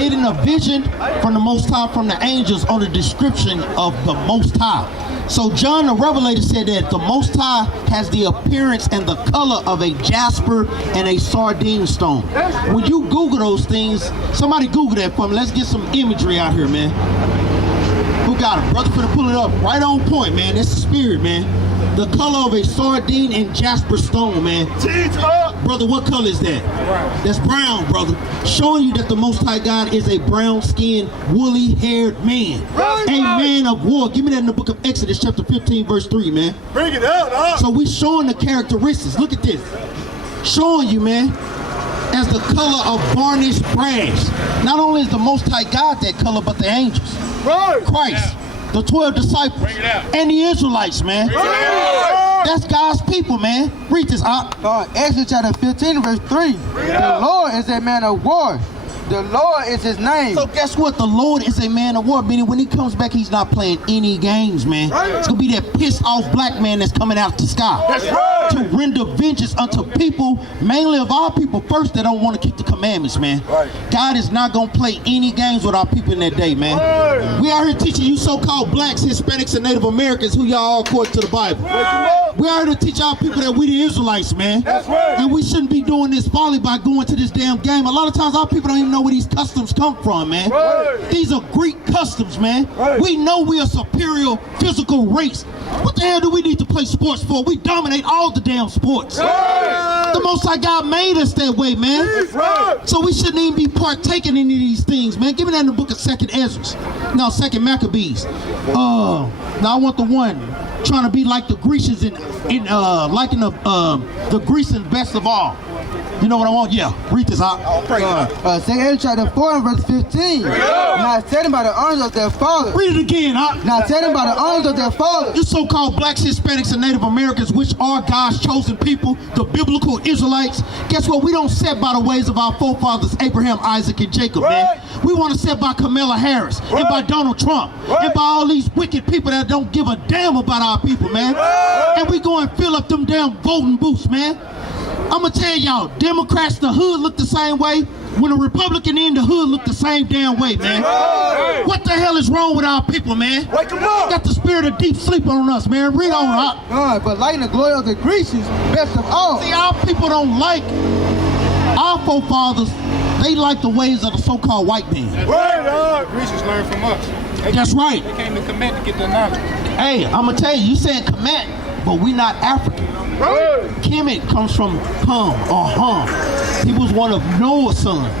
getting a vision from the Most High, from the angels, on the description of the Most High. So John the Revelator said that the Most High has the appearance and the color of a jasper and a sardine stone. When you Google those things, somebody Google that for me. Let's get some imagery out here, man. Who got it? Brother, finna pull it up right on point, man. That's the spirit, man. The color of a sardine and jasper stone, man. Teach up. Brother, what color is that? That's brown, brother. Showing you that the Most High God is a brown-skinned, woolly-haired man. A man of war. Give me that in the book of Exodus, chapter 15, verse 3, man. Bring it out. So we showing the characteristics. Look at this. Showing you, man, as the color of varnished brass. Not only is the Most High God that color, but the angels. Christ, the 12 disciples, and the Israelites, man. That's God's people, man. Read this out. Exodus chapter 15, verse 3. The Lord is a man of war. The Lord is his name. So guess what? The Lord is a man of war, meaning when he comes back, he's not playing any games, man. It's going to be that pissed off black man that's coming out the sky. That's right. To render vengeance unto people, mainly of our people first, that don't want to keep the commandments, man. God is not going to play any games with our people in that day, man. We out here teaching you so-called blacks, Hispanics, and Native Americans, who y'all are according to the Bible. We out here to teach our people that we the Israelites, man. That's right. And we shouldn't be doing this folly by going to this damn game. A lot of times our people don't even know where these customs come from, man. These are Greek customs, man. We know we are superior physical race. What the hell do we need to play sports for? We dominate all the damn sports. The Most High God made us that way, man. So we shouldn't even be partaking in any of these things, man. Give me that in the book of 2nd Ezra. No, 2nd Maccabees. Now I want the one trying to be like the Grecians liking the Grecians best of all. You know what I want? Yeah. Read this out. 2nd Ezra chapter 4 and verse 15. Not setting by the honors of their fathers. Read it again, huh? Not setting by the honors of their fathers. You so-called blacks, Hispanics, and Native Americans, which are God's chosen people, the biblical Israelites, guess what? We don't set by the ways of our forefathers, Abraham, Isaac, and Jacob, man. We want to set by Kamala Harris and by Donald Trump and by all these wicked people that don't give a damn about our people, man. And we go and fill up them damn voting booths, man. I'm going to tell y'all, Democrats, the hood look the same way. When a Republican in the hood look the same damn way, man. What the hell is wrong with our people, man? Wake them up. Got the spirit of deep sleep on us, man. Read on up. But lighting the glory of the Grecians, best of all. See, our people don't like our forefathers. They like the ways of the so-called white man. Grecians learn from us. That's right. They came to Capt to get their knowledge. Hey, I'm going to tell you, you said Capt, but we not African. Kemet comes from Ham or Ham. He was one of Noah's sons,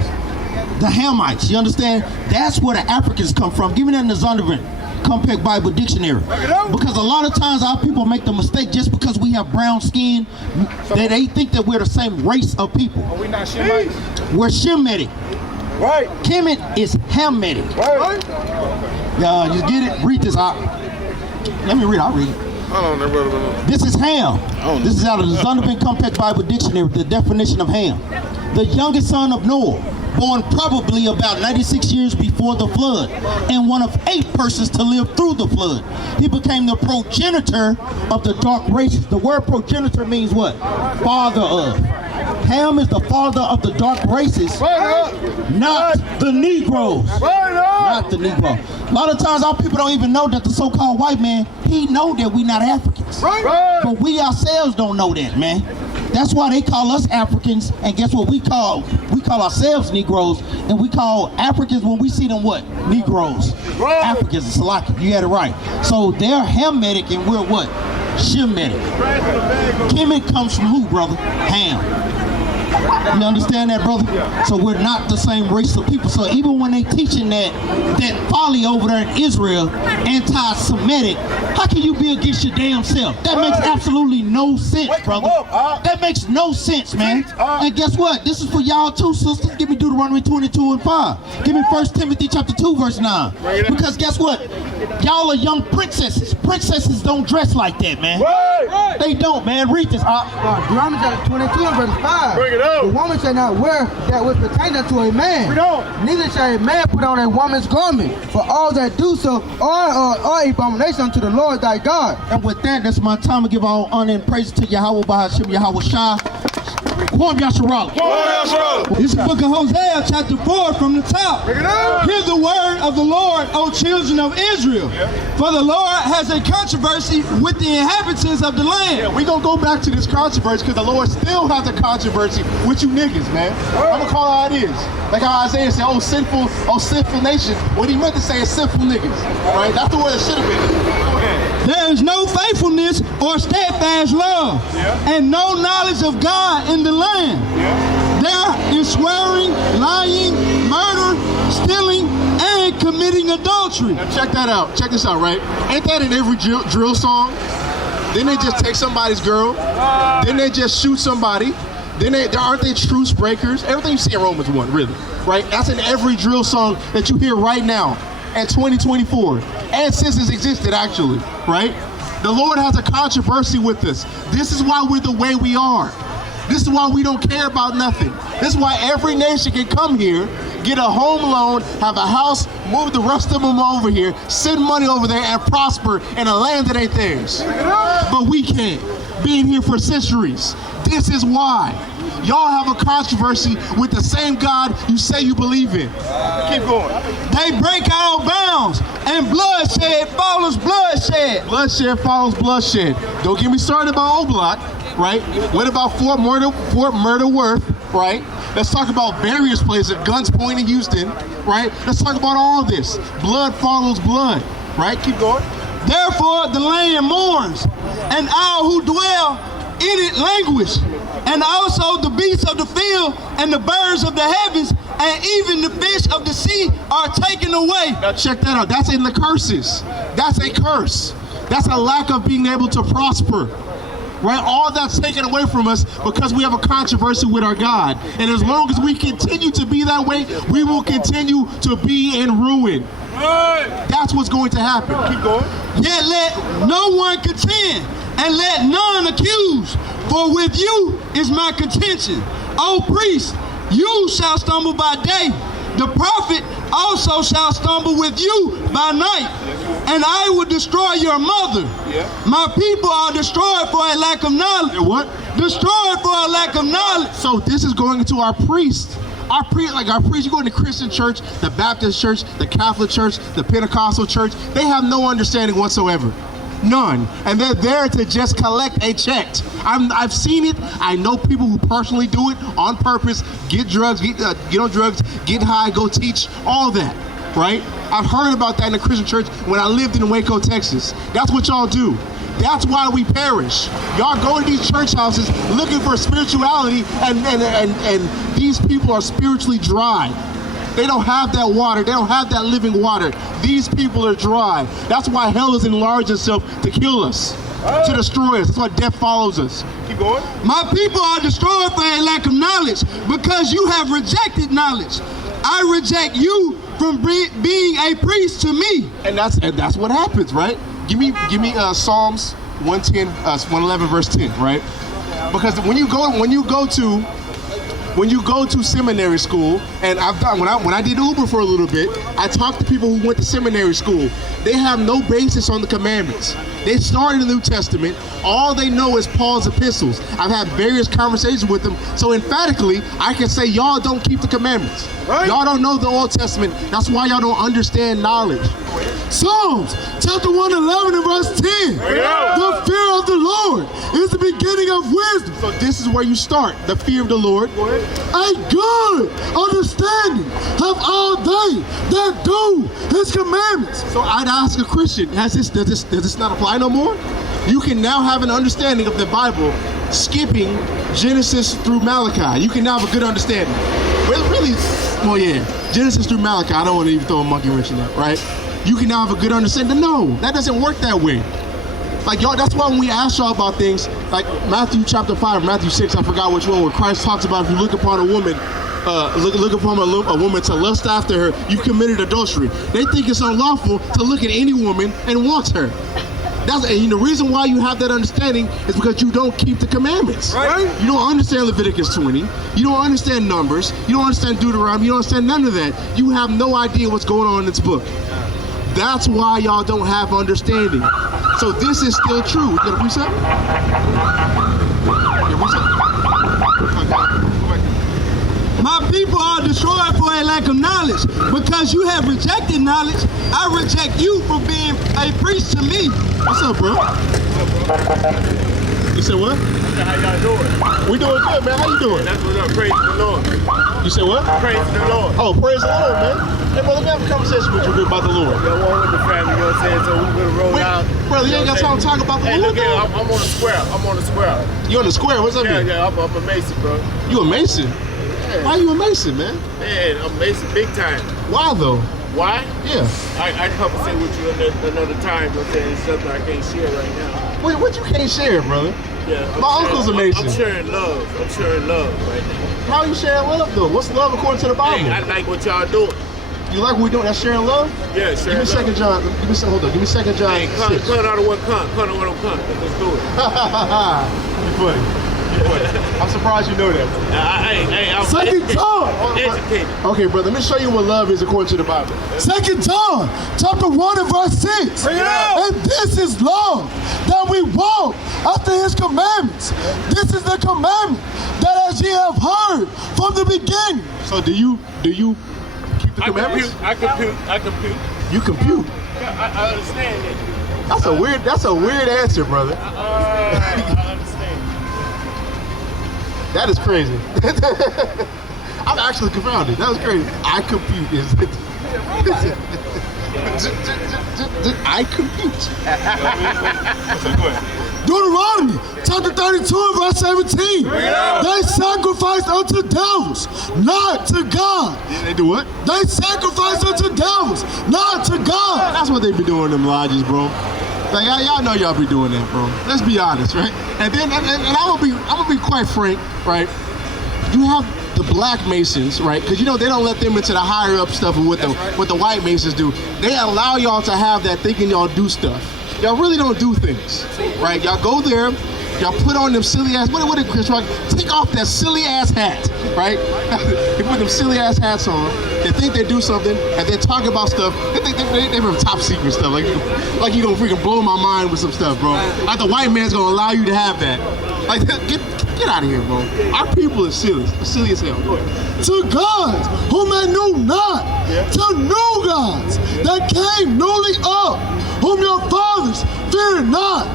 the Hamites. You understand? That's where the Africans come from. Give me that in the Zondervan Compact Bible Dictionary. Because a lot of times our people make the mistake just because we have brown skin, that they think that we're the same race of people. Are we not Shemites? We're Shemitic. Kemet is Hamitic. Yeah, you get it? Read this out. Let me read. I'll read it. This is Ham. This is out of the Zondervan Compact Bible Dictionary, the definition of Ham. The youngest son of Noah, born probably about 96 years before the flood, and one of 8 persons to live through the flood. He became the progenitor of the dark races. The word progenitor means what? Father of. Ham is the father of the dark races, not the Negroes. Not the Negro. A lot of times our people don't even know that the so-called white man, he know that we not Africans. But we ourselves don't know that, man. That's why they call us Africans, and guess what we call? We call ourselves Negroes, and we call Africans when we see them what? Negroes. Africans, it's like you had it right. So they're Hamitic and we're what? Shemitic. Kemet comes from who, brother? Ham. You understand that, brother? So we're not the same race of people. So even when they teaching that folly over there in Israel, anti-Semitic, how can you be against your damn self? That makes absolutely no sense, brother. That makes no sense, man. And guess what? This is for y'all too, sisters. Give me Deuteronomy 22 and 5. Give me 1 Timothy chapter 2, verse 9. Because guess what? Y'all are young princesses. Princesses don't dress like that, man. They don't, man. Read this. Deuteronomy chapter 22 and verse 5. Bring it out. The woman shall not wear that which pertains unto a man. Neither shall a man put on a woman's garment. For all that do so are abomination unto the Lord thy God. And with that, that's my time to give all honor and praise to Yahweh Bahashim, Yahweh Shah. Kwam Yasharala. This is the book of Hosea, chapter 4, from the top. Hear the word of the Lord, O children of Israel. For the Lord has a controversy with the inhabitants of the land. Yeah, we gonna go back to this controversy because the Lord still has a controversy with you niggas, man. I'm gonna call it how it is. Like how Isaiah said, oh sinful nation. What he meant to say is sinful niggas. Right? That's the word it should have been. there is no faithfulness or steadfast love, and no knowledge of God in the land. There is swearing, lying, murder, stealing, and committing adultery. Now check that out. Check this out, right? Ain't that in every drill song? Then they just take somebody's girl. Then they just shoot somebody. Then aren't they truce breakers? Everything you see in Romans 1, really, right? That's in every drill song that you hear right now in 2024, and since it's existed, actually, right? The Lord has a controversy with us. This is why we're the way we are. This is why we don't care about nothing. This is why every nation can come here, get a home loan, have a house, move the rest of them over here, send money over there, and prosper in a land that ain't theirs. But we can't, being here for centuries. This is why. Y'all have a controversy with the same God you say you believe in. Keep going. They break all bounds, and bloodshed follows bloodshed. Bloodshed follows bloodshed. Don't get me started about Oblak, right? What about Fort Murder Worth, right? Let's talk about various places, guns pointing Houston, right? Let's talk about all this. Blood follows blood, right? Keep going. Therefore the land mourns, and all who dwell in it languish, and also the beasts of the field and the birds of the heavens and even the fish of the sea are taken away. Now check that out. That's in the curses. That's a curse. That's a lack of being able to prosper. Right? All that's taken away from us because we have a controversy with our God. And as long as we continue to be that way, we will continue to be in ruin. That's what's going to happen. Keep going. Yet let no one contend, and let none accuse, for with you is my contention. O priest, you shall stumble by day. The prophet also shall stumble with you by night, and I will destroy your mother. My people are destroyed for a lack of knowledge. What? Destroyed for a lack of knowledge. So this is going into our priests. Our priests, you go into Christian church, the Baptist church, the Catholic church, the Pentecostal church, they have no understanding whatsoever. None. And they're there to just collect a check. I've seen it. I know people who personally do it on purpose, get drugs, get on drugs, get high, go teach, all that, right? I've heard about that in the Christian church when I lived in Waco, Texas. That's what y'all do. That's why we perish. Y'all go to these church houses looking for spirituality, and these people are spiritually dry. They don't have that water. They don't have that living water. These people are dry. That's why hell has enlarged itself to kill us, to destroy us. That's why death follows us. Keep going. My people are destroyed for a lack of knowledge, because you have rejected knowledge. I reject you from being a priest to me. And that's what happens, right? Give me Psalms 110, 111 verse 10, right? Because when you go to seminary school, and I've done when I did Uber for a little bit, I talked to people who went to seminary school. They have no basis on the commandments. They started the New Testament. All they know is Paul's epistles. I've had various conversations with them, so emphatically I can say y'all don't keep the commandments. Right? Y'all don't know the Old Testament. That's why y'all don't understand knowledge. Psalms chapter 111 and verse 10. The fear of the Lord is the beginning of wisdom. So this is where you start, the fear of the Lord. A good understanding have all they that do his commandments. So I'd ask a Christian, does this not apply no more? You can now have an understanding of the Bible, skipping Genesis through Malachi. You can now have a good understanding. Well, yeah, Genesis through Malachi. I don't want to even throw a monkey wrench in that, right? You can now have a good understanding. No, that doesn't work that way. Like y'all, that's why when we ask y'all about things like Matthew chapter 5, Matthew 6, I forgot which one, where Christ talks about if you look upon a woman, look upon a woman to lust after her, you've committed adultery. They think it's unlawful to look at any woman and want her. And the reason why you have that understanding is because you don't keep the commandments. Right? You don't understand Leviticus 20. You don't understand Numbers. You don't understand Deuteronomy. You don't understand none of that. You have no idea what's going on in this book. That's why y'all don't have understanding. So this is still true. You got a precept? My people are destroyed for a lack of knowledge. Because you have rejected knowledge, I reject you for being a priest to me. What's up, bro? You said what? How y'all doing? We doing good, man. How you doing? That's what's up. Praise the Lord. You said what? Praise the Lord. Oh, praise the Lord, man. Hey, brother, let me have a conversation with you about the Lord. Y'all want with the family, you know what I'm saying? So we're going to roll out. Brother, you ain't got time to talk about the Hey, Lord, look though. at I'm on the square. I'm on the square. You on the square? What's that mean? Yeah, I'm a Mason, bro. You a Mason? Yeah. Why you a Mason, man? Man, I'm Mason big time. Why though? Why? Yeah. I conversate with you another time, but it's something I can't share right now. Wait, what you can't share, brother? Yeah. My uncle's a Mason. I'm sharing love. I'm sharing love right now. How you sharing love though? What's love according to the Bible? Hey, I like what y'all doing. You like what we doing? That's sharing love? Yeah, Give sharing me love. Second John. Hold on. Give me Second John. Hey, 6. cut out of what cunt. Cut out of what cunt. Let's do it. You funny. I'm surprised you know that. I'm Second John. educated. Okay, brother. Let me show you what love is according to the Bible. Second John, chapter 1 and verse 6. And this is love, that we walk after his commandments. This is the commandment, that as ye have heard from the beginning. So do you keep the commandments? I compute. You compute. Yeah, I understand that. That's a weird answer, brother. I understand. That is crazy. I'm actually confounded. That was crazy. I compute is I compute. Deuteronomy chapter 32 and verse 17. They sacrifice unto devils, not to God. They do what? They sacrifice unto devils, not to God. That's what they be doing in them lodges, bro. Like y'all know y'all be doing that, bro. Let's be honest, right? And then and I'm gonna be quite frank, right? You have the black Masons, right? Because you know they don't let them into the higher up stuff of what the white Masons do. They allow y'all to have that thinking y'all do stuff. Y'all really don't do things, right? Y'all go there, y'all put on them silly ass. What did Chris Rock take off that silly ass hat, right? They put them silly ass hats on. They think they do something, and they talk about stuff. They think they from top secret stuff. Like you gonna freaking blow my mind with some stuff, bro. Like the white man's gonna allow you to have that. Like get out of here, bro. Our people is silly as hell. Go ahead. To gods whom they knew not, to new gods that came newly up, whom your fathers feared not.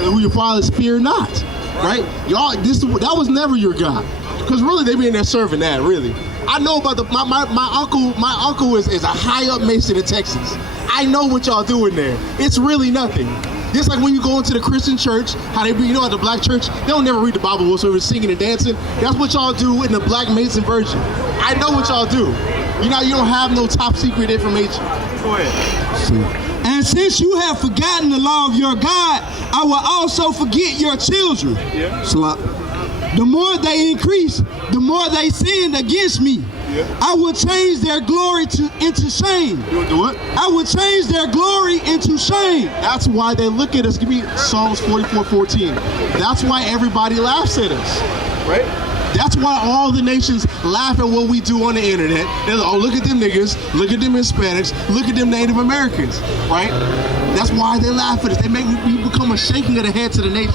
Who your fathers fear not, right? Y'all, that was never your God, because really they be in there serving that. Really, I know about my uncle. My uncle is a high up Mason in Texas. I know what y'all do in there. It's really nothing. Just like when you go into the Christian church, how they be, you know, at the black church, they don't never read the Bible whatsoever, singing and dancing. That's what y'all do in the black Mason version. I know what y'all do. You know, you don't have no top secret information. Go ahead. And since you have forgotten the law of your God, I will also forget your children. The more they increase, the more they sin against me. I will change their glory into shame. You do what? I will change their glory into shame. That's why they look at us. Give me Psalms 44:14. That's why everybody laughs at us, right? That's why all the nations laugh at what we do on the internet. They're like, oh, look at them niggas, look at them Hispanics, look at them Native Americans, right? That's why they laugh at us. They make we become a shaking of the head to the nation.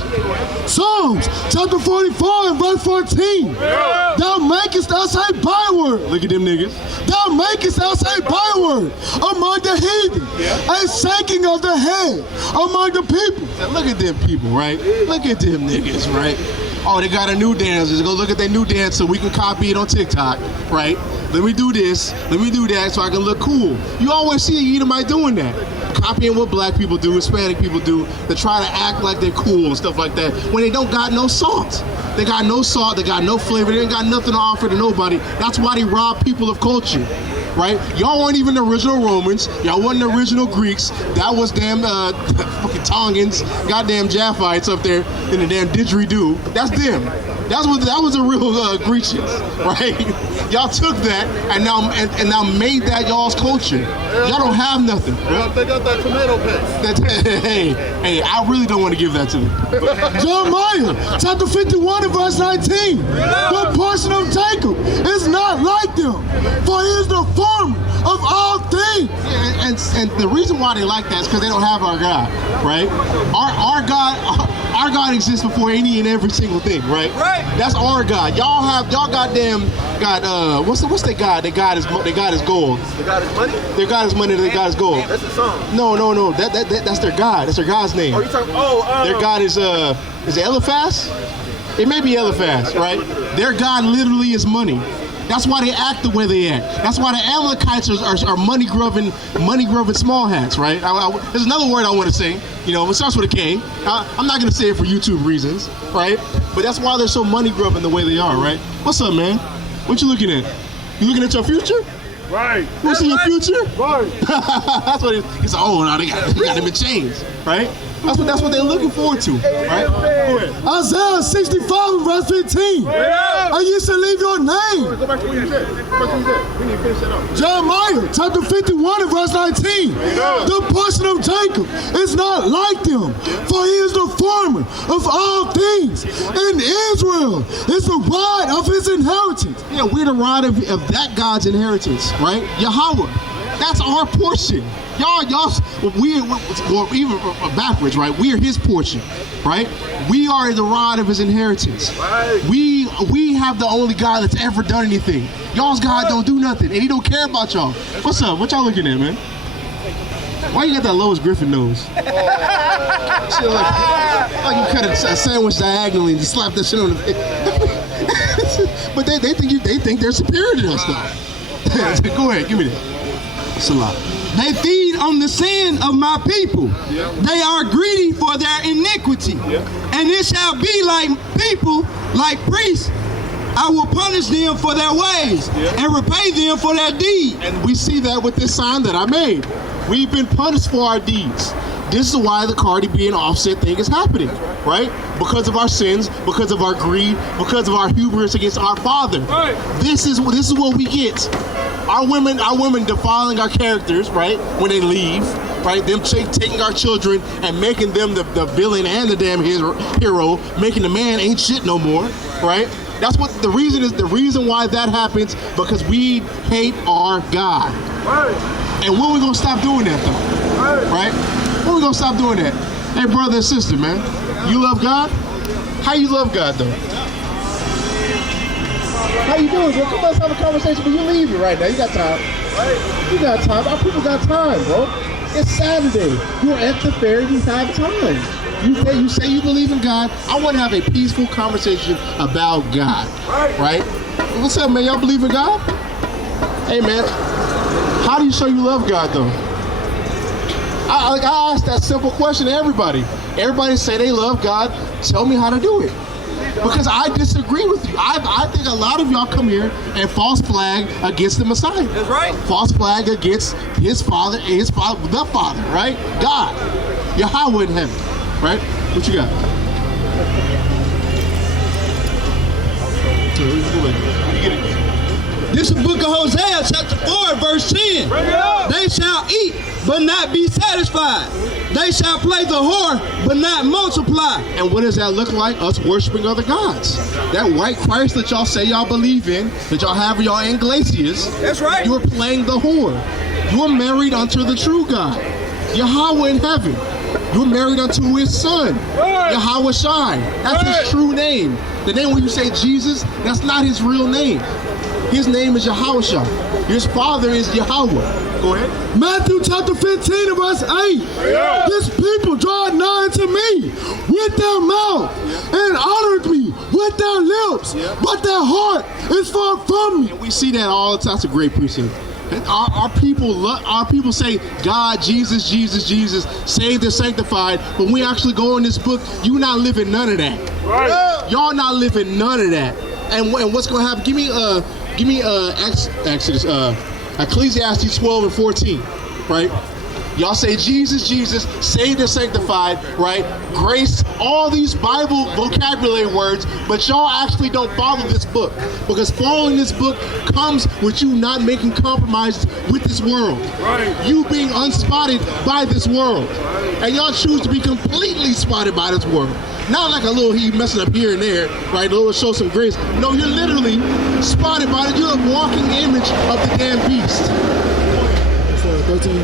Psalms chapter 44 and verse 14. Thou makest us a byword. Look at them niggas. Thou makest us a byword among the heathen, a shaking of the head among the people. Now, look at them people, right? Look at them niggas, right? Oh, they got a new dance. Let's go look at their new dance so we can copy it on TikTok, right? Let me do this, let me do that so I can look cool. You always see a Edomite doing that. Copying what black people do, Hispanic people do, to try to act like they're cool and stuff like that, when they don't got no salt. They got no salt, they got no flavor, they ain't got nothing to offer to nobody. That's why they rob people of culture, right? Y'all weren't even the original Romans, y'all wasn't the original Greeks. That was damn fucking Tongans, goddamn Japhites up there in the damn didgeridoo. That's them. That was the real Grecians, right? Y'all took that and now made that y'all's culture. Y'all don't have nothing. They got that tomato paste. Hey, I really don't want to give that to them. Jeremiah chapter 51 and verse 19. The portion of Jacob is not like them, for he is the former of all things. And the reason why they like that is because they don't have our God, right? Our God exists before any and every single thing, right? Right. That's our God. Y'all goddamn got what's their God? Their God is gold. They got his money? Their God is money. Their God is gold. That's the song. No. That's their God. That's their God's name. Oh, you talking? Their God is it Eliphaz? It may be Eliphaz, right? Their God literally is money. That's why they act the way they act. That's why the Amalekites are money-grubbing small hats, right? There's another word I want to say. You know, it starts with a K. I'm not going to say it for YouTube reasons, right? But that's why they're so money-grubbing the way they are, right? What's up, man? What you looking at? You looking at your future? Right. You see your future? Right. That's what he's like. Oh, no, they got him in chains, right? That's what they're looking forward to, right? Isaiah 65 verse 15. And you shall leave your name. Go back to what you said. We need to finish that up. Jeremiah chapter 51 and verse 19. The portion of Jacob is not like them, for he is the former of all things. And Israel is the rod of his inheritance. Yeah, we're the rod of that God's inheritance, right? Yahweh. That's our portion. Y'all, well, even backwards, right? We are his portion, right? We are the rod of his inheritance. Right. We have the only God that's ever done anything. Y'all's God don't do nothing, and he don't care about y'all. What's up? What y'all looking at, man? Why you got that Lois Griffin nose? Shit, like you cut a sandwich diagonally and you slap that shit on the face. But they think they're superior to us, though. Go ahead, give me that. Salah. They feed on the sin of my people. They are greedy for their iniquity. And it shall be like people, like priests. I will punish them for their ways and repay them for their deeds. And we see that with this sign that I made. We've been punished for our deeds. This is why the Cardi B and Offset thing is happening, right? Because of our sins, because of our greed, because of our hubris against our Father. Right. This is what we get. Our women defiling our characters, right? When they leave, right? Them taking our children and making them the villain and the damn hero, making the man ain't shit no more, right? That's what the reason is. The reason why that happens because we hate our God. Right. And when we gonna stop doing that though? Right? When we gonna stop doing that? Hey, brother and sister, man, you love God? How you love God though? How you doing, bro? Come on, let's have a conversation, but you leaving right now. You got time. You got time. Our people got time, bro. It's Saturday. You're at the fair. You have time. You say you believe in God. I want to have a peaceful conversation about God. Right? What's up, man? Y'all believe in God? Hey, man. How do you show you love God, though? I asked that simple question to everybody. Everybody say they love God. Tell me how to do it. Because I disagree with you. I think a lot of y'all come here and false flag against the Messiah. That's right. False flag against his father, the Father, right? God. Yahweh in heaven, right? What you got? This is the book of Hosea, chapter 4, verse 10. They shall eat, but not be satisfied. They shall play the whore, but not multiply. And what does that look like? Us worshiping other gods. That white Christ that y'all say y'all believe in, that y'all have y'all Iglesias. That's right. You're playing the whore. You're married unto the true God, Yahweh in heaven. You're married unto his son, Yahweh Shai. That's his true name. The name when you say Jesus, that's not his real name. His name is Yahweh Shai. His father is Yahweh. Go ahead. Matthew chapter 15 verse 8. This people draw nigh to me with their mouth and honored me with their lips, but their heart is far from me. And we see that all the time. That's a great precept. Our people say God, Jesus, Jesus, Jesus, saved and sanctified, but when we actually go in this book, you're not living none of that. Right. Y'all not living none of that. And what's going to happen? Give me Exodus, Ecclesiastes 12 and 14, right? Y'all say Jesus, Jesus, saved and sanctified, right? Grace, all these Bible vocabulary words, but y'all actually don't follow this book. Because following this book comes with you not making compromises with this world. Right. You being unspotted by this world. And y'all choose to be completely spotted by this world. Not like a little he messing up here and there, right? A little show some grace. No, you're literally spotted by it. You're a walking image of the damn beast. 13.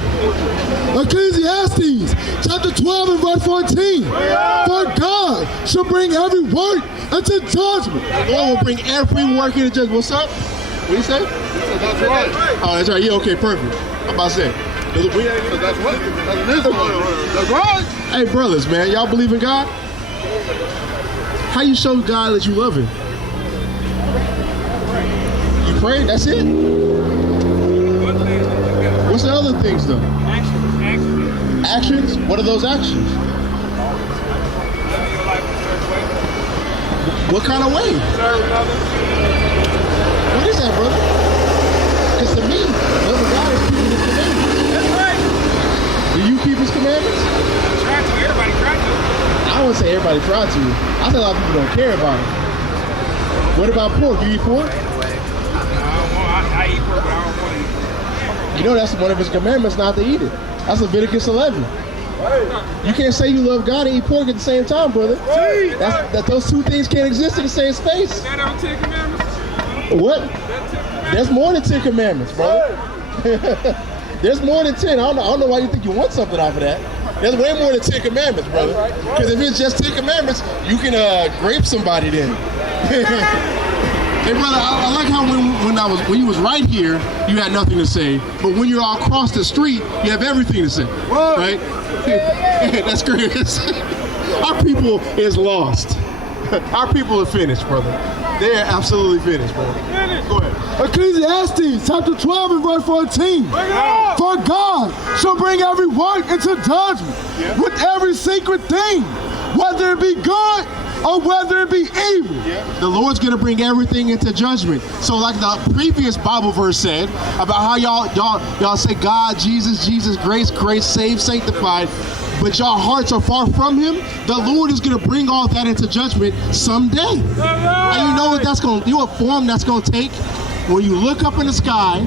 Ecclesiastes chapter 12 and verse 14. For God shall bring every work into judgment. The Lord will bring every work into judgment. What's up? What do you say? That's right. Oh, that's right. Yeah, okay, perfect. I'm about to say. That's what? That's right. Hey, brothers, man, y'all believe in God? How you show God that you love him? You pray, that's it? What's the other things though? Actions? What are those actions? What kind of way? What is that, brother? Because to me, loving God is keeping his commandments. That's right. Do you keep his commandments? Try to. Everybody try to. I wouldn't say everybody try to. I think a lot of people don't care about it. What about pork? You eat pork? I eat pork, but I don't want to eat pork. You know that's one of his commandments not to eat it. That's Leviticus 11. You can't say you love God and eat pork at the same time, brother. That those two things can't exist in the same space. Is that on 10 Commandments? What? There's more than 10 commandments, brother. There's more than 10. I don't know why you think you want something off of that. There's way more than 10 commandments, brother. Because if it's just 10 commandments, you can grape somebody then. Hey, brother, I like how when you was right here, you had nothing to say. But when you're all across the street, you have everything to say, right? That's great. Our people is lost. Our people are finished, brother. They're absolutely finished, brother. Go ahead. Ecclesiastes chapter 12 and verse 14. For God shall bring every work into judgment with every secret thing, whether it be good or whether it be evil. The Lord's gonna bring everything into judgment. So like the previous Bible verse said about how y'all say God, Jesus, grace, saved, sanctified, but y'all hearts are far from him, the Lord is gonna bring all that into judgment someday. And you know what that's gonna do, what form that's gonna take? When you look up in the sky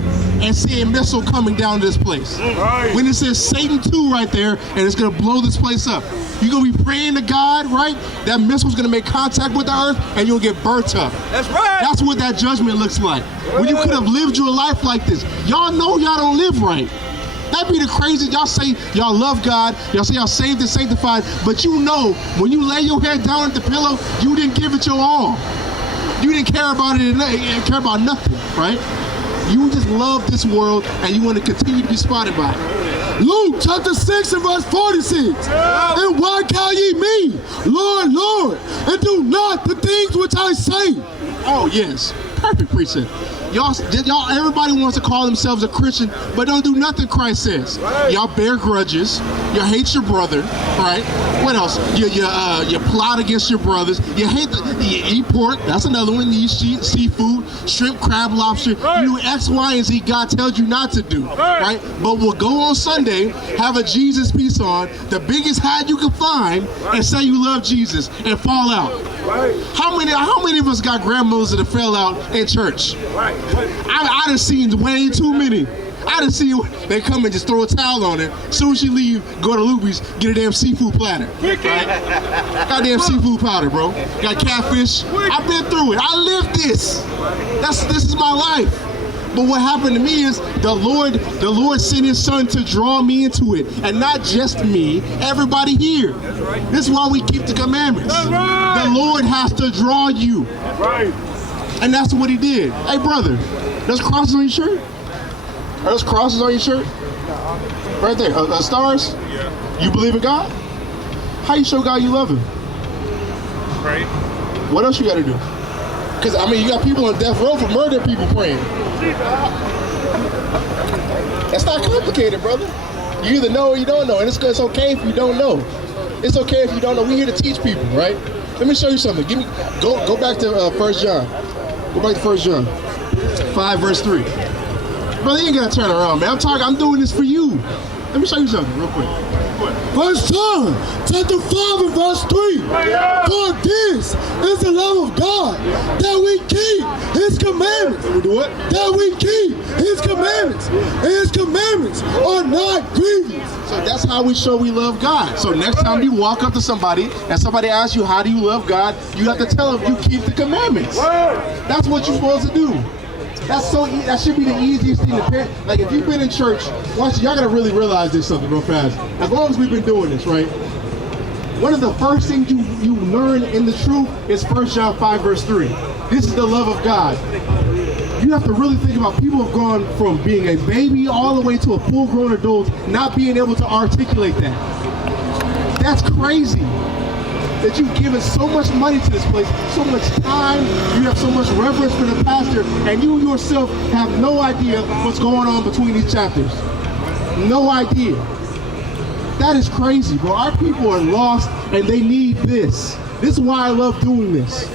and see a missile coming down to this place. When it says Satan 2 right there, and it's gonna blow this place up. You're gonna be praying to God, right? That missile's gonna make contact with the earth and you'll get burnt up. That's right. That's what that judgment looks like. When you could have lived your life like this. Y'all know y'all don't live right. That'd be the crazy, y'all say y'all love God, y'all say y'all saved and sanctified, but you know, when you lay your head down at the pillow, you didn't give it your all. You didn't care about it, you didn't care about nothing, right? You just love this world and you want to continue to be spotted by it. Luke chapter 6 and verse 46. And why call ye me, Lord, Lord, and do not the things which I say? Oh yes, perfect precept. Y'all, everybody wants to call themselves a Christian, but don't do nothing Christ says. Y'all bear grudges. You hate your brother, right? What else? You plot against your brothers. You eat pork. That's another one. You eat seafood, shrimp, crab, lobster. You do X, Y, and Z God tells you not to do, right? But we'll go on Sunday, have a Jesus piece on, the biggest hat you can find, and say you love Jesus, and fall out. How many of us got grandmothers that fell out in church? I done seen way too many. I done seen they come and just throw a towel on it. As soon as she leave, go to Luby's, get a damn seafood platter. Right? Goddamn seafood powder, bro. Got catfish. I've been through it. I lived this. This is my life. But what happened to me is the Lord sent his son to draw me into it. And not just me, everybody here. This is why we keep the commandments. The Lord has to draw you. And that's what he did. Hey brother, there's crosses on your shirt? Are those crosses on your shirt? Right there, stars? Yeah. You believe in God? How you show God you love him? Pray. What else you gotta do? Because I mean, you got people on death row for murdering people praying. That's not complicated, brother. You either know or you don't know, and it's okay if you don't know. It's okay if you don't know. We're here to teach people, right? Let me show you something. Go back to 1 John. Go back to 1 John 5 verse 3. Brother, you ain't gotta turn around, man. I'm doing this for you. Let me show you something real quick. 1 John chapter 5 and verse 3. For this is the love of God, that we keep his commandments. We do what? That we keep his commandments. And his commandments are not grievous. So that's how we show we love God. So next time you walk up to somebody and somebody asks you, how do you love God? You have to tell them you keep the commandments. That's what you're supposed to do. That should be the easiest thing to pay. Like if you've been in church, watch, y'all gotta really realize this something real fast. As long as we've been doing this, right? One of the first things you learn in the truth is 1 John 5 verse 3. This is the love of God. You have to really think about people have gone from being a baby all the way to a full-grown adult, not being able to articulate that. That's crazy. that you've given so much money to this place, so much time, you have so much reverence for the pastor, and you yourself have no idea what's going on between these chapters. No idea. That is crazy, bro. Our people are lost and they need this. This is why I love doing this.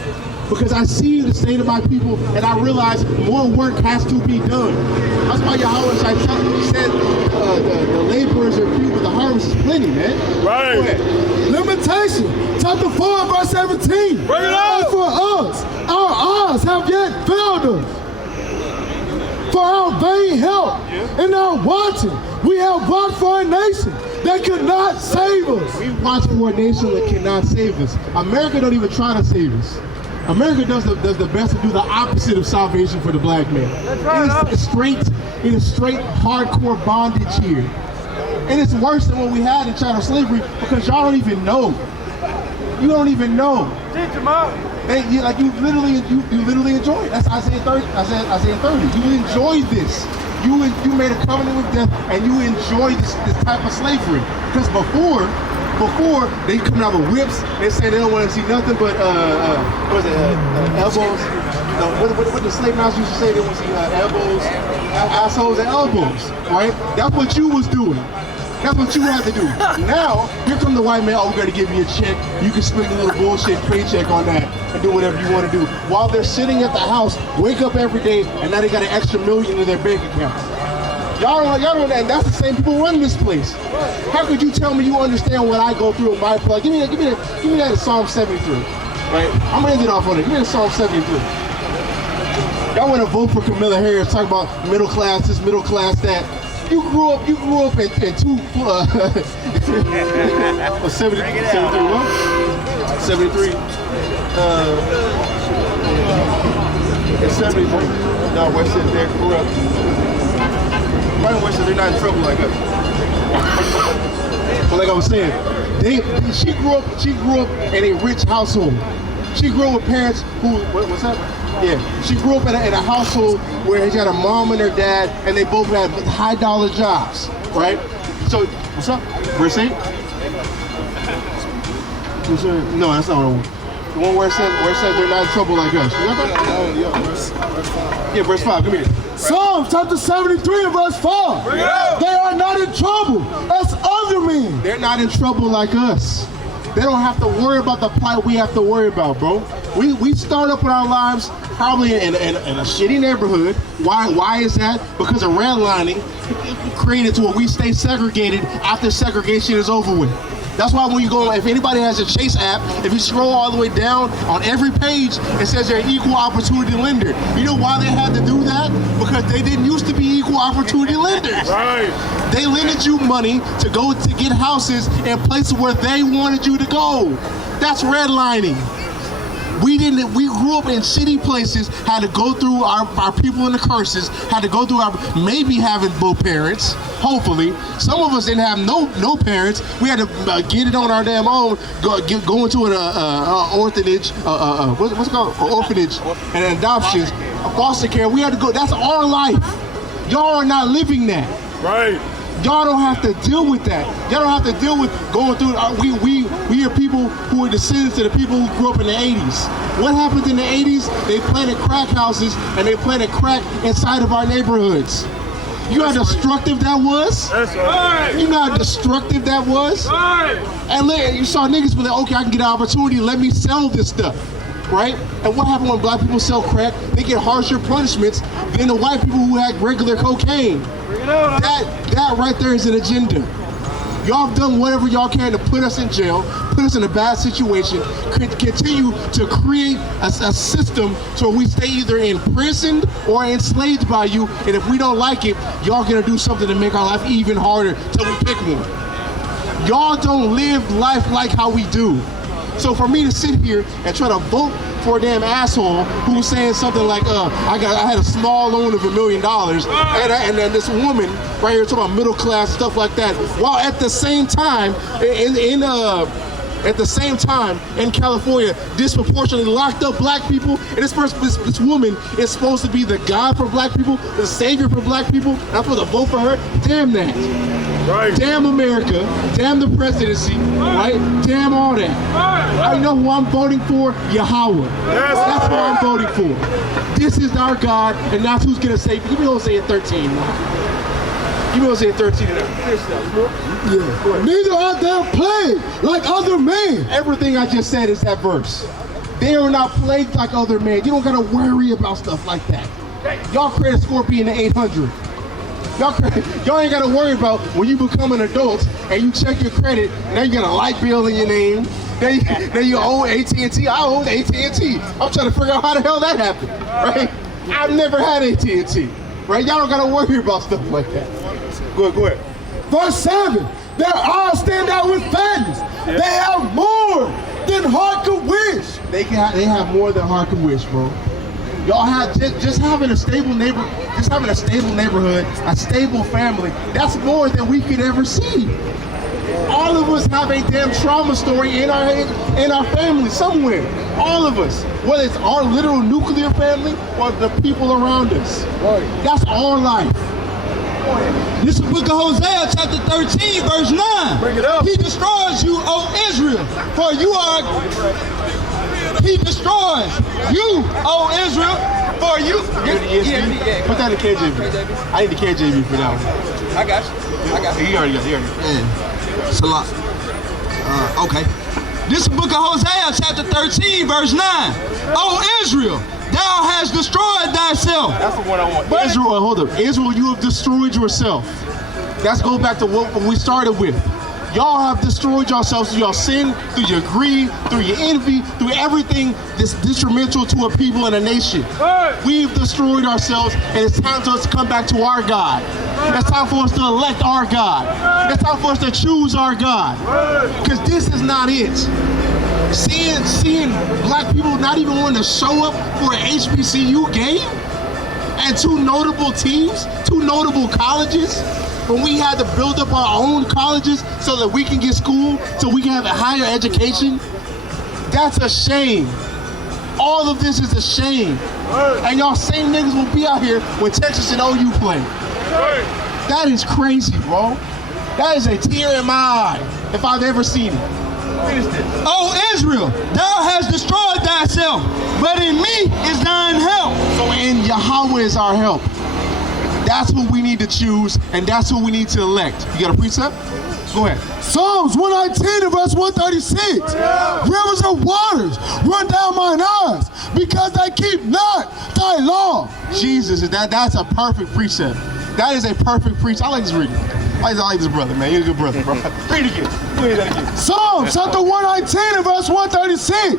Because I see the state of my people and I realize more work has to be done. That's why Yahweh said the laborers are few, but the harvest is plenty, man. Right. Limitation, chapter 4, verse 17. Bring it up. As for us, our eyes have yet failed us. For our vain help and our watching, we have watched for a nation that could not save us. We watch for a nation that cannot save us. America don't even try to save us. America does the best to do the opposite of salvation for the black man. It is straight hardcore bondage here. And it's worse than what we had in chattel slavery because y'all don't even know. You don't even know. Teach them out. And you literally enjoy it. That's Isaiah 30. Isaiah 30. You enjoy this. You made a covenant with death and you enjoy this type of slavery. Because before they come out with whips, they say they don't want to see nothing but elbows. What the slave masters used to say, they want to see elbows, assholes, and elbows. Right? That's what you was doing. That's what you had to do. Now, here come the white man, oh, we gotta give you a check. You can spend a little bullshit paycheck on that and do whatever you want to do. While they're sitting at the house, wake up every day, and now they got an extra million in their bank account. Y'all don't, and that's the same people running this place. How could you tell me you understand what I go through in my plug? Give me that in Psalm 73, right? I'm gonna end it off on it. Give me that Psalm 73. Y'all want to vote for Camilla Harris, talk about middle class this, middle class that. You grew up in two, 73, what? 73. And 73. No, West End there grew up. Right in West End, they're not in trouble like us. But like I was saying, she grew up in a rich household. She grew up with parents who, what's that? Yeah, she grew up in a household where she had a mom and her dad, and they both had high dollar jobs, right? So, what's up? Verse 8? No, that's not what I want. The one where it says they're not in trouble like us. Yeah, verse 5, give me it. Psalm chapter 73 and verse 4. They are not in trouble as other men. They're not in trouble like us. They don't have to worry about the plight we have to worry about, bro. We start up in our lives probably in a shitty neighborhood. Why is that? Because of redlining created to where we stay segregated after segregation is over with. That's why when you go, if anybody has a Chase app, if you scroll all the way down, on every page, it says they're an equal opportunity lender. You know why they had to do that? Because they didn't used to be equal opportunity lenders. Right. They lended you money to go to get houses in places where they wanted you to go. That's redlining. We grew up in shitty places, had to go through our people in the curses, had to go through maybe having both parents, hopefully. Some of us didn't have no parents. We had to get it on our damn own, go into an orphanage, what's it called? An orphanage and adoptions, foster care. We had to go, that's our life. Y'all are not living that. Right. Y'all don't have to deal with that. Y'all don't have to deal with going through. We are people who are descendants of the people who grew up in the 80s. What happened in the 80s? They planted crack houses and they planted crack inside of our neighborhoods. You know how destructive that was? That's right. You know how destructive that was? Right. And you saw niggas be like, okay, I can get an opportunity, let me sell this stuff. Right? And what happened when black people sell crack? They get harsher punishments than the white people who had regular cocaine. That right there is an agenda. Y'all have done whatever y'all can to put us in jail, put us in a bad situation, continue to create a system so we stay either imprisoned or enslaved by you, and if we don't like it, y'all gonna do something to make our life even harder till we pick one. Y'all don't live life like how we do. So for me to sit here and try to vote for a damn asshole who's saying something like, I had a small loan of $1 million, and then this woman right here talking about middle class stuff like that, while at the same time in California, disproportionately locked up black people, and this woman is supposed to be the God for black people, the savior for black people, and I'm supposed to vote for her? Damn that. Right. Damn America, damn the presidency, right? Damn all all that. I know who I'm voting for, Yahweh. That's what I'm voting for. This is our God, and that's who's gonna save. Give me Hosea 13. Give me Hosea 13 and Yeah. Neither are they plagued like other men. everything I just said is that verse. They are not plagued like other men. You don't gotta worry about stuff like that. Y'all create a scorpion in 800. Y'all ain't gotta worry about when you become an adult and you check your credit. Now you got a light bill in your name. Now you own AT&T. I own AT&T. I'm trying to figure out how the hell that happened, right? I've never had AT&T, right? Y'all don't gotta worry about stuff like that. Go ahead. Verse 7, their eyes stand out with fatness. They have more than heart could wish. They have more than heart can wish, bro. Y'all have just having a stable neighborhood, a stable family. That's more than we could ever see. All of us have a damn trauma story in our family somewhere. All of us, whether it's our literal nuclear family or the people around us. That's our life. This is the book of Hosea, chapter 13, verse 9. Bring it up. He destroys you, O Israel, for you are... He destroys you, O Israel, for you... Put that in KJV. I need the KJV for that one. I got you. He already got it. Salah. Okay. This is the book of Hosea, chapter 13, verse 9. O Israel, thou hast destroyed thyself. That's the one I want. Israel, hold up. Israel, you have destroyed yourself. Let's go back to what we started with. Y'all have destroyed yourselves through your sin, through your greed, through your envy, through everything that's detrimental to a people and a nation. We've destroyed ourselves, and it's time for us to come back to our God. It's time for us to elect our God. It's time for us to choose our God. Because this is not it. Seeing black people not even wanting to show up for an HBCU game, and two notable teams, two notable colleges, when we had to build up our own colleges so that we can get school, so we can have a higher education. That's a shame. All of this is a shame. And y'all same niggas will be out here when Texas and OU play. That is crazy, bro. That is a tear in my eye if I've ever seen it. Finish this. O Israel, thou hast destroyed thyself, but in me is thine help. So in Yahweh is our help. That's who we need to choose, and that's who we need to elect. You got a precept? Go ahead. Psalms 119 and verse 136. Rivers of waters run down mine eyes, because they keep not thy law. Jesus, that's a perfect precept. That is a perfect precept. I like this reading. I like this brother, man. You're a good brother, bro. Read it again. Read that again. Psalms chapter 119 and verse 136.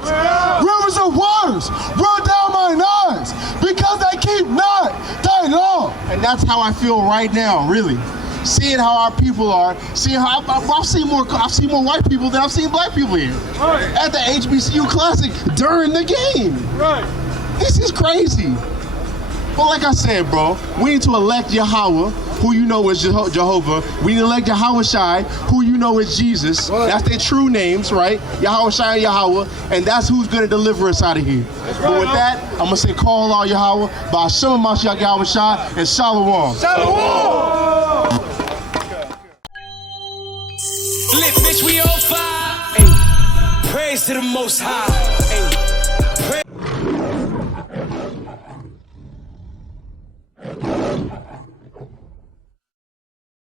Rivers of waters run down mine eyes, because they keep not thy law. And that's how I feel right now, really. Seeing how our people are, seeing how I've seen more white people than I've seen black people here at the HBCU Classic during the game. This is crazy. But like I said, bro, we need to elect Yahweh, who you know is Jehovah. We need to elect Yahweh Shai, who you know is Jesus. That's their true names, right? Yahweh Shai and Yahweh, and that's who's going to deliver us out of here. But with that, I'm going to say, call all Yahweh, Ba'ashem Mashiach Yahweh Shai, and Shalom. Shalom! Lit, bitch, we on fire. Ay. Praise to the Most High. Ay.